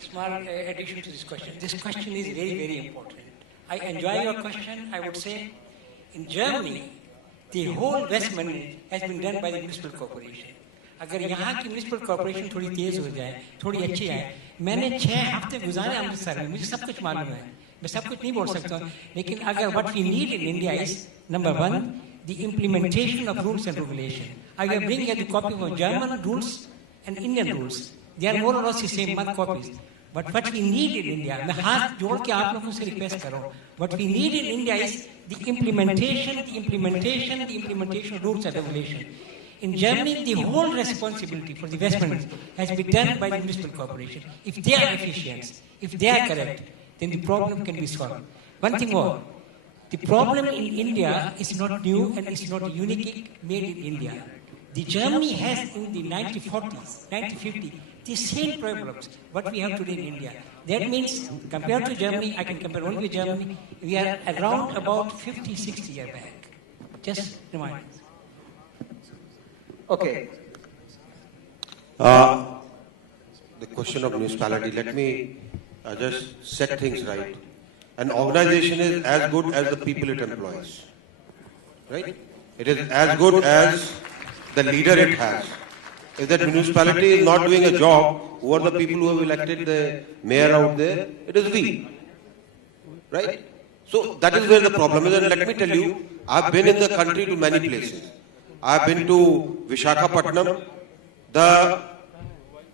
Small addition to this question. This question is very, very important. I enjoy your question. I would say, in Germany, the whole waste management has been done by the municipal corporation. अगर यहाँ की municipal corporation थोड़ी तेज हो जाए, थोड़ी अच्छी आए, मैंने 6 हफ्ते गुजारे अमृतसर में, मुझे सब कुछ मालूम है, मैं सब कुछ नहीं बोल सकता, लेकिन अगर what we need in India is number 1, the implementation of rules and regulation. I will bring you the copy of German rules and Indian rules. They are more or less the same copies. But what we need in India, मैं हाथ जोड़ के आप लोगों से request करो, what we need in India is the implementation of rules and regulation. In Germany, the whole responsibility for the waste management has been done by the municipal corporation. If they are efficient, if they are correct, then the problem can be solved. One thing more, the problem in India is not new and it's not unique made in India. The Germany has in the 1940s, 1950, the same problems what we have today in India. That means, compared to Germany, I can compare only with Germany, we are around about 50, 60 years back. Just remind. Okay. The question of municipality, let me just set things right. An organization is as good as the people it employs. Right? It is as good as the leader it has. If that municipality is not doing a job, who are the people who have elected the mayor out there? It is we. Right? So that is where the problem is. And let me tell you, I've been in the country to many places. I've been to Visakhapatnam. The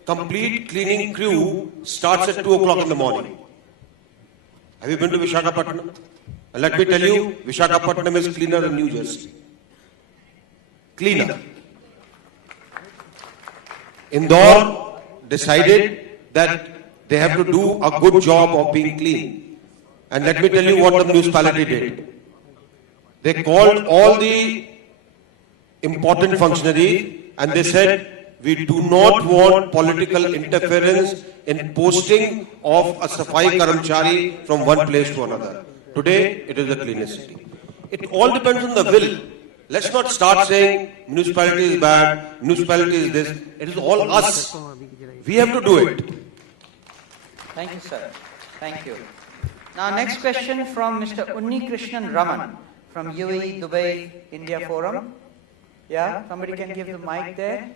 complete cleaning crew starts at 2 o'clock in the morning. Have you been to Visakhapatnam? And let me tell you, Visakhapatnam is cleaner than New Jersey. Cleaner. Indore decided that they have to do a good job of being clean. And let me tell you what the municipality did. They called all the important functionaries and they said, we do not want political interference in posting of a Safai Karamchari from one place to another. Today, it is the cleanest city. It all depends on the will. Let's not start saying municipality is bad, municipality is this. It is all us. We have to do it. Thank you, sir. Thank you. Now, next question from Mr. Unni Krishnan Raman from UAE Dubai India Forum. Yeah, somebody can give the mic there.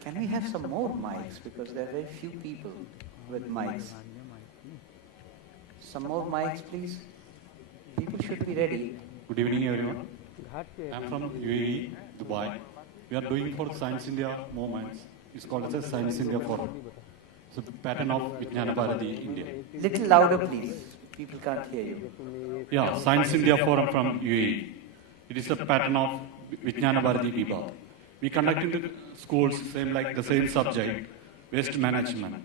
Can we have some more mics, because there are very few people with mics. Some more mics, please. People should be ready. Good evening, everyone. I'm from UAE, Dubai. We are doing for Science India movements. It's called as a Science India Forum. So the pattern of Vijnana Bharati India. Little louder, please. People can't hear you. Yeah, Science India Forum from UAE. It is a pattern of Vijnana Bharati Vibhav. We conduct in the schools the same subject, waste management.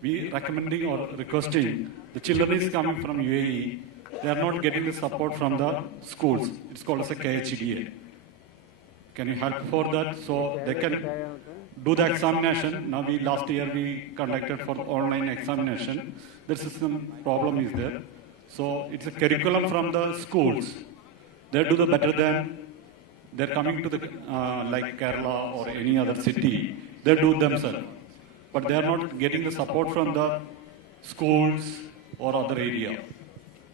We recommending or requesting the children is coming from UAE. They are not getting the support from the schools. It's called as a KHDA. Can you help for that so they can do the examination? Now last year we conducted for online examination. There's some problem is there. So it's a curriculum from the schools. They do the better than they're coming to the like Kerala or any other city. They do themselves, but they are not getting the support from the schools or other area.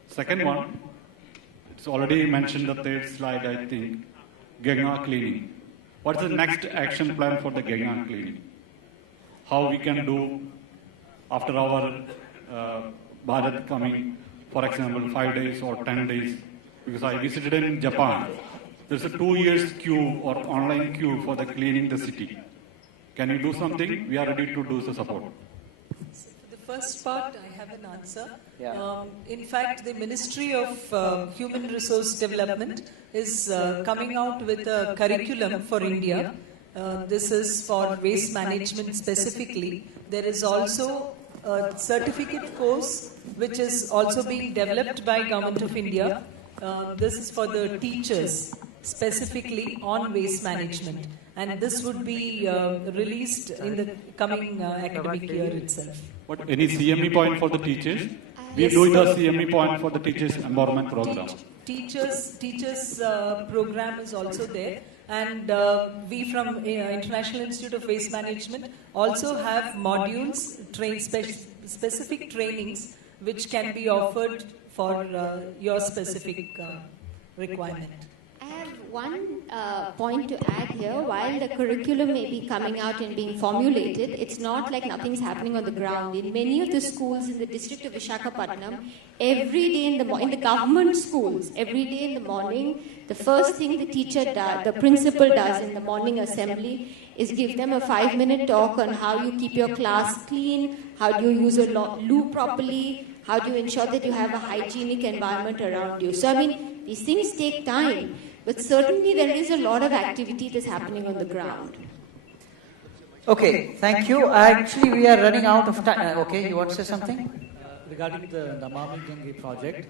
Second one, it's already mentioned the third slide, I think, Ganga cleaning. What's the next action plan for the Ganga cleaning? How we can do after our Bharat coming, for example, 5 days or 10 days, because I visited in Japan. There's a 2 years queue or online queue for the cleaning the city. Can you do something? We are ready to do the support. For the first part, I have an answer. Yeah. In fact, the Ministry of Human Resource Development is coming out with a curriculum for India. This is for waste management specifically. There is also a certificate course which is also being developed by Government of India. This is for the teachers specifically on waste management, and this would be released in the coming academic year itself. What, any CME point for the teachers? We are doing the CME point for the teachers empowerment program. Teachers program is also there, and we from International Institute of Waste Management also have modules, specific trainings which can be offered for your specific requirement. I have one point to add here. While the curriculum may be coming out and being formulated, it's not like nothing's happening on the ground. In many of the schools in the district of Visakhapatnam, every day in the government schools, every day in the morning, the first thing the teacher does, the principal does in the morning assembly is give them a 5-minute talk on how you keep your class clean, how do you use a loo properly, how do you ensure that you have a hygienic environment around you. So, I mean, these things take time, but certainly there is a lot of activity that's happening on the ground. Okay, thank you. Actually, we are running out of time. Okay, you want to say something? regarding the Namami Gange project,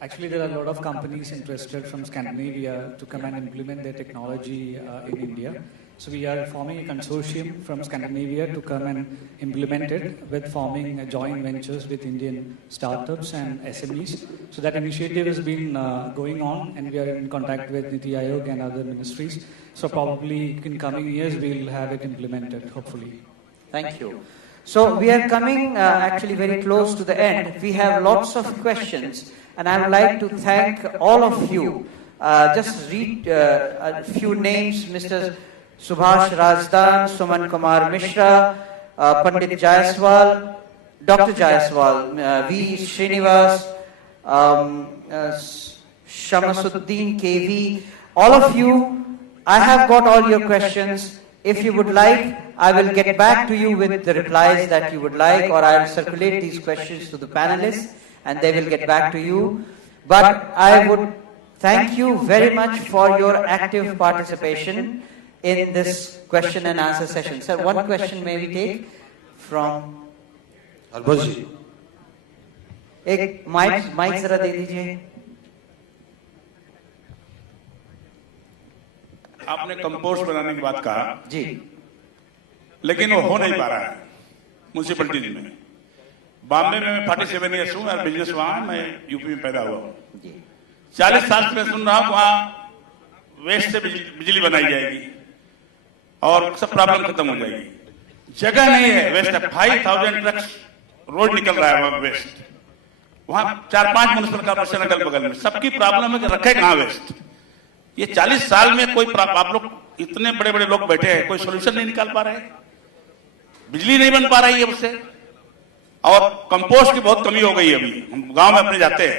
actually there are a lot of companies interested from Scandinavia to come and implement their technology in India. So we are forming a consortium from Scandinavia to come and implement it with forming joint ventures with Indian startups and SMEs. So that initiative has been going on, and we are in contact with Niti Aayog and other ministries. So probably in coming years we'll have it implemented, hopefully. Thank you. So we are coming actually very close to the end. We have lots of questions, and I would like to thank all of you. Just read a few names: Mr. Subhash Rajdan, Suman Kumar Mishra, Pandit Jaiswal, Dr. Jaiswal, V. Srinivas, Shamasuddin KV. All of you, I have got all your questions. If you would like, I will get back to you with the replies that you would like, or I will circulate these questions to the panelists and they will get back to you. But I would thank you very much for your active participation in this question and answer session. Sir, one question may we take from Albazi. एक mic जरा दे दीजिए. आपने compost बनाने की बात कहा जी, लेकिन वो हो नहीं पा रहा है म्यूनिसिपैलिटी में. बॉम्बे में मैं 47 ईयर्स हूँ, मेरा बिजनेस वहाँ है, मैं यूपी में पैदा हुआ हूँ. 40 साल से मैं सुन रहा हूँ वहाँ वेस्ट से बिजली बनाई जाएगी और सब प्रॉब्लम खत्म हो जाएगी. जगह नहीं है. वेस्ट 5000 ट्रक्स रोड निकल रहा है वहाँ वेस्ट. वहाँ 4-5 म्युनिसिपल कॉर्पोरेशन अगल बगल में, सबकी प्रॉब्लम है कि रखे कहाँ वेस्ट. ये 40 साल में कोई आप लोग इतने बड़े बड़े लोग बैठे हैं, कोई सोल्यूशन नहीं निकाल पा रहे हैं. बिजली नहीं बन पा रही है उससे, और कंपोस्ट की बहुत कमी हो गई है. अभी हम गांव में अपने जाते हैं,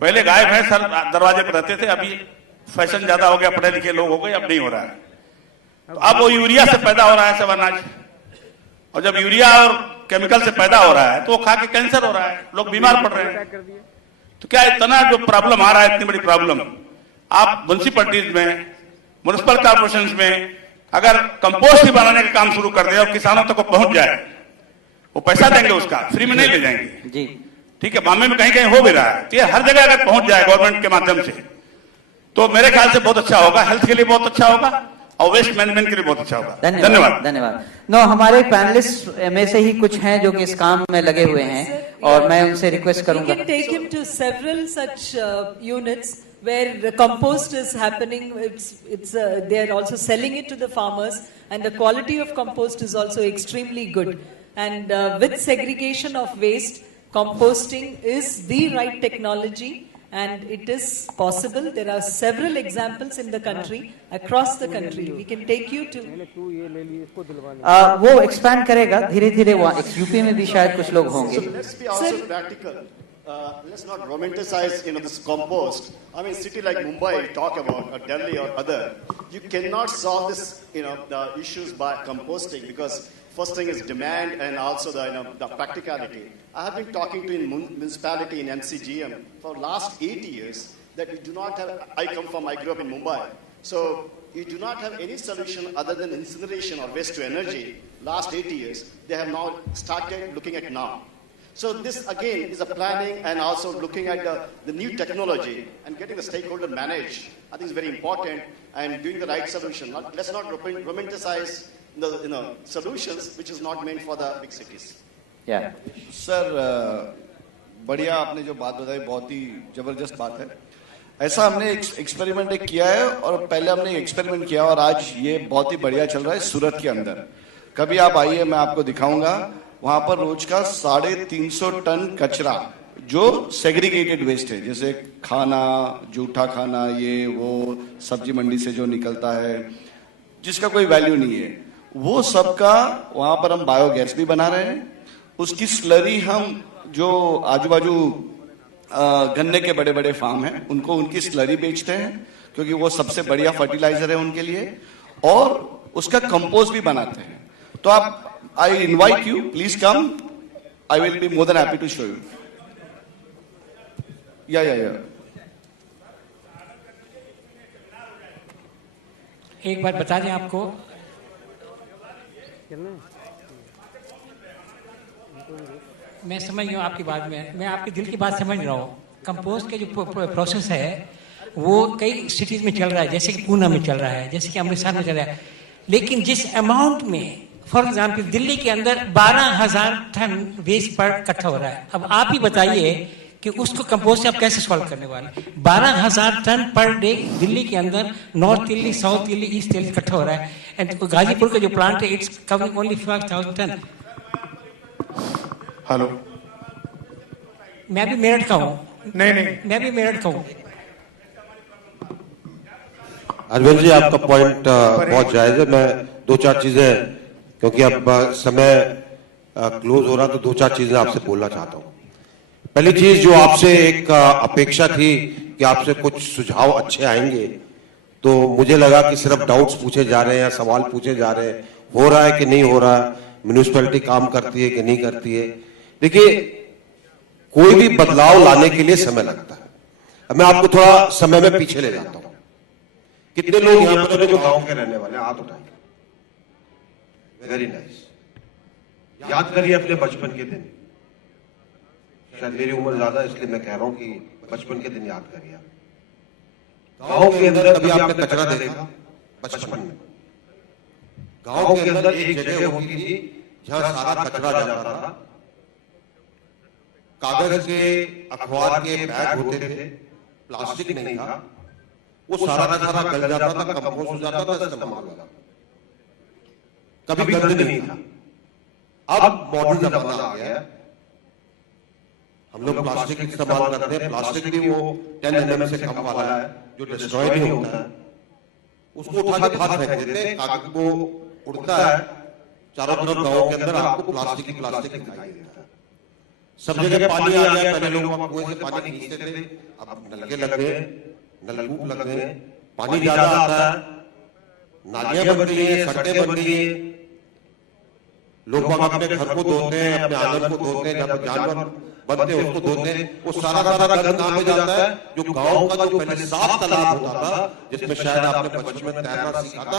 पहले गाय भैंस दरवाजे पर रहते थे, अभी फैशन ज्यादा हो गया, पढ़े लिखे लोग हो गए, अब नहीं हो रहा है. तो अब वो यूरिया से पैदा हो रहा है सब अनाज, और जब यूरिया और केमिकल से पैदा हो रहा है तो वो खा के कैंसर हो रहा है, लोग बीमार पड़ रहे हैं. तो क्या इतना जो प्रॉब्लम आ रहा है, इतनी बड़ी प्रॉब्लम, आप म्युनिसिपैलिटीज में, म्युनिसिपल कॉर्पोरेशन में अगर कंपोस्ट ही बनाने का काम शुरू कर दे और किसानों तक पहुंच जाए, वो पैसा देंगे उसका, फ्री में नहीं ले जाएंगे जी. ठीक है, बॉम्बे में कहीं कहीं हो भी रहा है. तो ये हर जगह अगर पहुंच जाए गवर्नमेंट के माध्यम से, तो मेरे ख्याल से बहुत अच्छा होगा, हेल्थ के लिए बहुत अच्छा होगा और वेस्ट मैनेजमेंट के लिए बहुत अच्छा होगा. धन्यवाद. धन्यवाद. नो, हमारे पैनलिस्ट में से ही कुछ हैं जो कि इस काम में लगे हुए हैं, और मैं उनसे रिक्वेस्ट करूंगा. We can take him to several such units where the compost is happening. They are also selling it to the farmers, and the quality of compost is also extremely good. And with segregation of waste, composting is the right technology, and it is possible. There are several examples in the country, across the country. We can take you to. वो expand करेगा धीरे-धीरे. UP में भी शायद कुछ लोग होंगे. So let's be also practical. Let's not romanticize, this compost. I mean, city like Mumbai, talk about, or Delhi or other, you cannot solve this, the issues by composting, because first thing is demand and also the practicality. I have been talking to in municipality in MCGM for last 8 years that we do not have. I grew up in Mumbai, so you do not have any solution other than incineration or waste to energy. Last 8 years, they have now started looking at now. So this again is a planning and also looking at the new technology and getting the stakeholder managed. I think is very important, and doing the right solution. Let's not romanticize the solutions which is not meant for the big cities. Yeah. Sir, बढ़िया आपने जो बात बताई, बहुत ही जबरदस्त बात है. ऐसा हमने एक्सपेरिमेंट किया है, और पहले हमने एक्सपेरिमेंट किया और आज ये बहुत ही बढ़िया चल रहा है सूरत के अंदर. कभी आप आइए, मैं आपको दिखाऊंगा. वहां पर रोज का 350 टन कचरा जो सेग्रीगेटेड वेस्ट है, जैसे खाना, जूठा खाना, ये वो सब्जी मंडी से जो निकलता है जिसका कोई वैल्यू नहीं है, वो सबका वहां पर हम बायोगैस भी बना रहे हैं. उसकी स्लरी हम जो आजू बाजू गन्ने के बड़े बड़े फार्म हैं उनको उनकी स्लरी बेचते हैं, क्योंकि वो सबसे बढ़िया फर्टिलाइजर है उनके लिए, और उसका कंपोस्ट भी बनाते हैं. तो आप, I invite you, please come. I will be more than happy to show you. Yeah. एक बात बता दें आपको, मैं समझ गया आपकी बात में, मैं आपके दिल की बात समझ रहा हूँ। कंपोस्ट का जो प्रोसेस है वो कई सिटीज में चल रहा है, जैसे कि पूना में चल रहा है, जैसे कि अमृतसर में चल रहा है, लेकिन जिस अमाउंट में, फॉर एग्जाम्पल दिल्ली के अंदर 12,000 टन वेस्ट पर इकट्ठा हो रहा है। अब आप ही बताइए कि उसको कंपोस्ट से आप कैसे सॉल्व करने वाले। 12,000 टन पर डे दिल्ली के अंदर north Delhi, south Delhi, east Delhi इकट्ठा हो रहा है, एंड गाजीपुर का जो प्लांट है it's covering only 5,000 tonne. Hello, मैं भी मेरठ का हूँ। नहीं, मैं भी मेरठ का हूँ। अरविंद जी, आपका पॉइंट बहुत जायज है। मैं दो चार चीजें, क्योंकि अब समय क्लोज हो रहा, तो दो चार चीजें आपसे बोलना चाहता हूं। पहली चीज, जो आपसे एक अपेक्षा थी कि आपसे कुछ सुझाव अच्छे आएंगे, तो मुझे लगा कि सिर्फ डाउट्स पूछे जा रहे हैं, सवाल पूछे जा रहे हैं, हो रहा है कि नहीं हो रहा, म्यूनिसिपैलिटी काम करती है कि नहीं करती है। देखिए, कोई भी बदलाव लाने के लिए समय लगता है। अब मैं आपको थोड़ा समय में पीछे ले जाता हूं। कितने लोग यहां पर जो गांव के रहने वाले, हाथ उठाएंगे। Very nice. याद करिए अपने बचपन के दिन। शायद मेरी उम्र ज्यादा है, इसलिए मैं कह रहा हूं कि बचपन के दिन याद करिए। गांव के अंदर कभी आपने कचरा देखा? बचपन में गांव के अंदर एक जगह होती थी जहां सारा कचरा जाता था। कागज के, अखबार के बैग होते थे, प्लास्टिक नहीं था। वो सारा का सारा गल जाता था, कंपोस्ट हो जाता था, इस्तेमाल हो जाता। कभी गंद नहीं था। अब मॉडर्न जमाना आ गया है, हम लोग प्लास्टिक इस्तेमाल करते हैं। प्लास्टिक भी वो 10 mm से कम वाला है, जो डिस्ट्रॉय नहीं होता है। उसको उठा के बाहर फेंक देते हैं, कागज वो उड़ता है चारों तरफ। गांव के अंदर आपको प्लास्टिक दिखाई देता है। सब जगह पानी आ गया। पहले लोग कुएं से पानी खींचते थे, अब नलके लग गए, नलकूप लग गए, पानी ज्यादा आता है, नालियां बन गई हैं, सड़कें बन गई हैं। लोग अपने घर को धोते हैं, अपने आंगन को धोते हैं, जब जानवर बनते हैं उसको धोते हैं। वो सारा गंद कहां पे जाता है? जो गांव का जो पहले साफ तालाब होता था, जिसमें शायद आपने बचपन में तैरना सीखा था,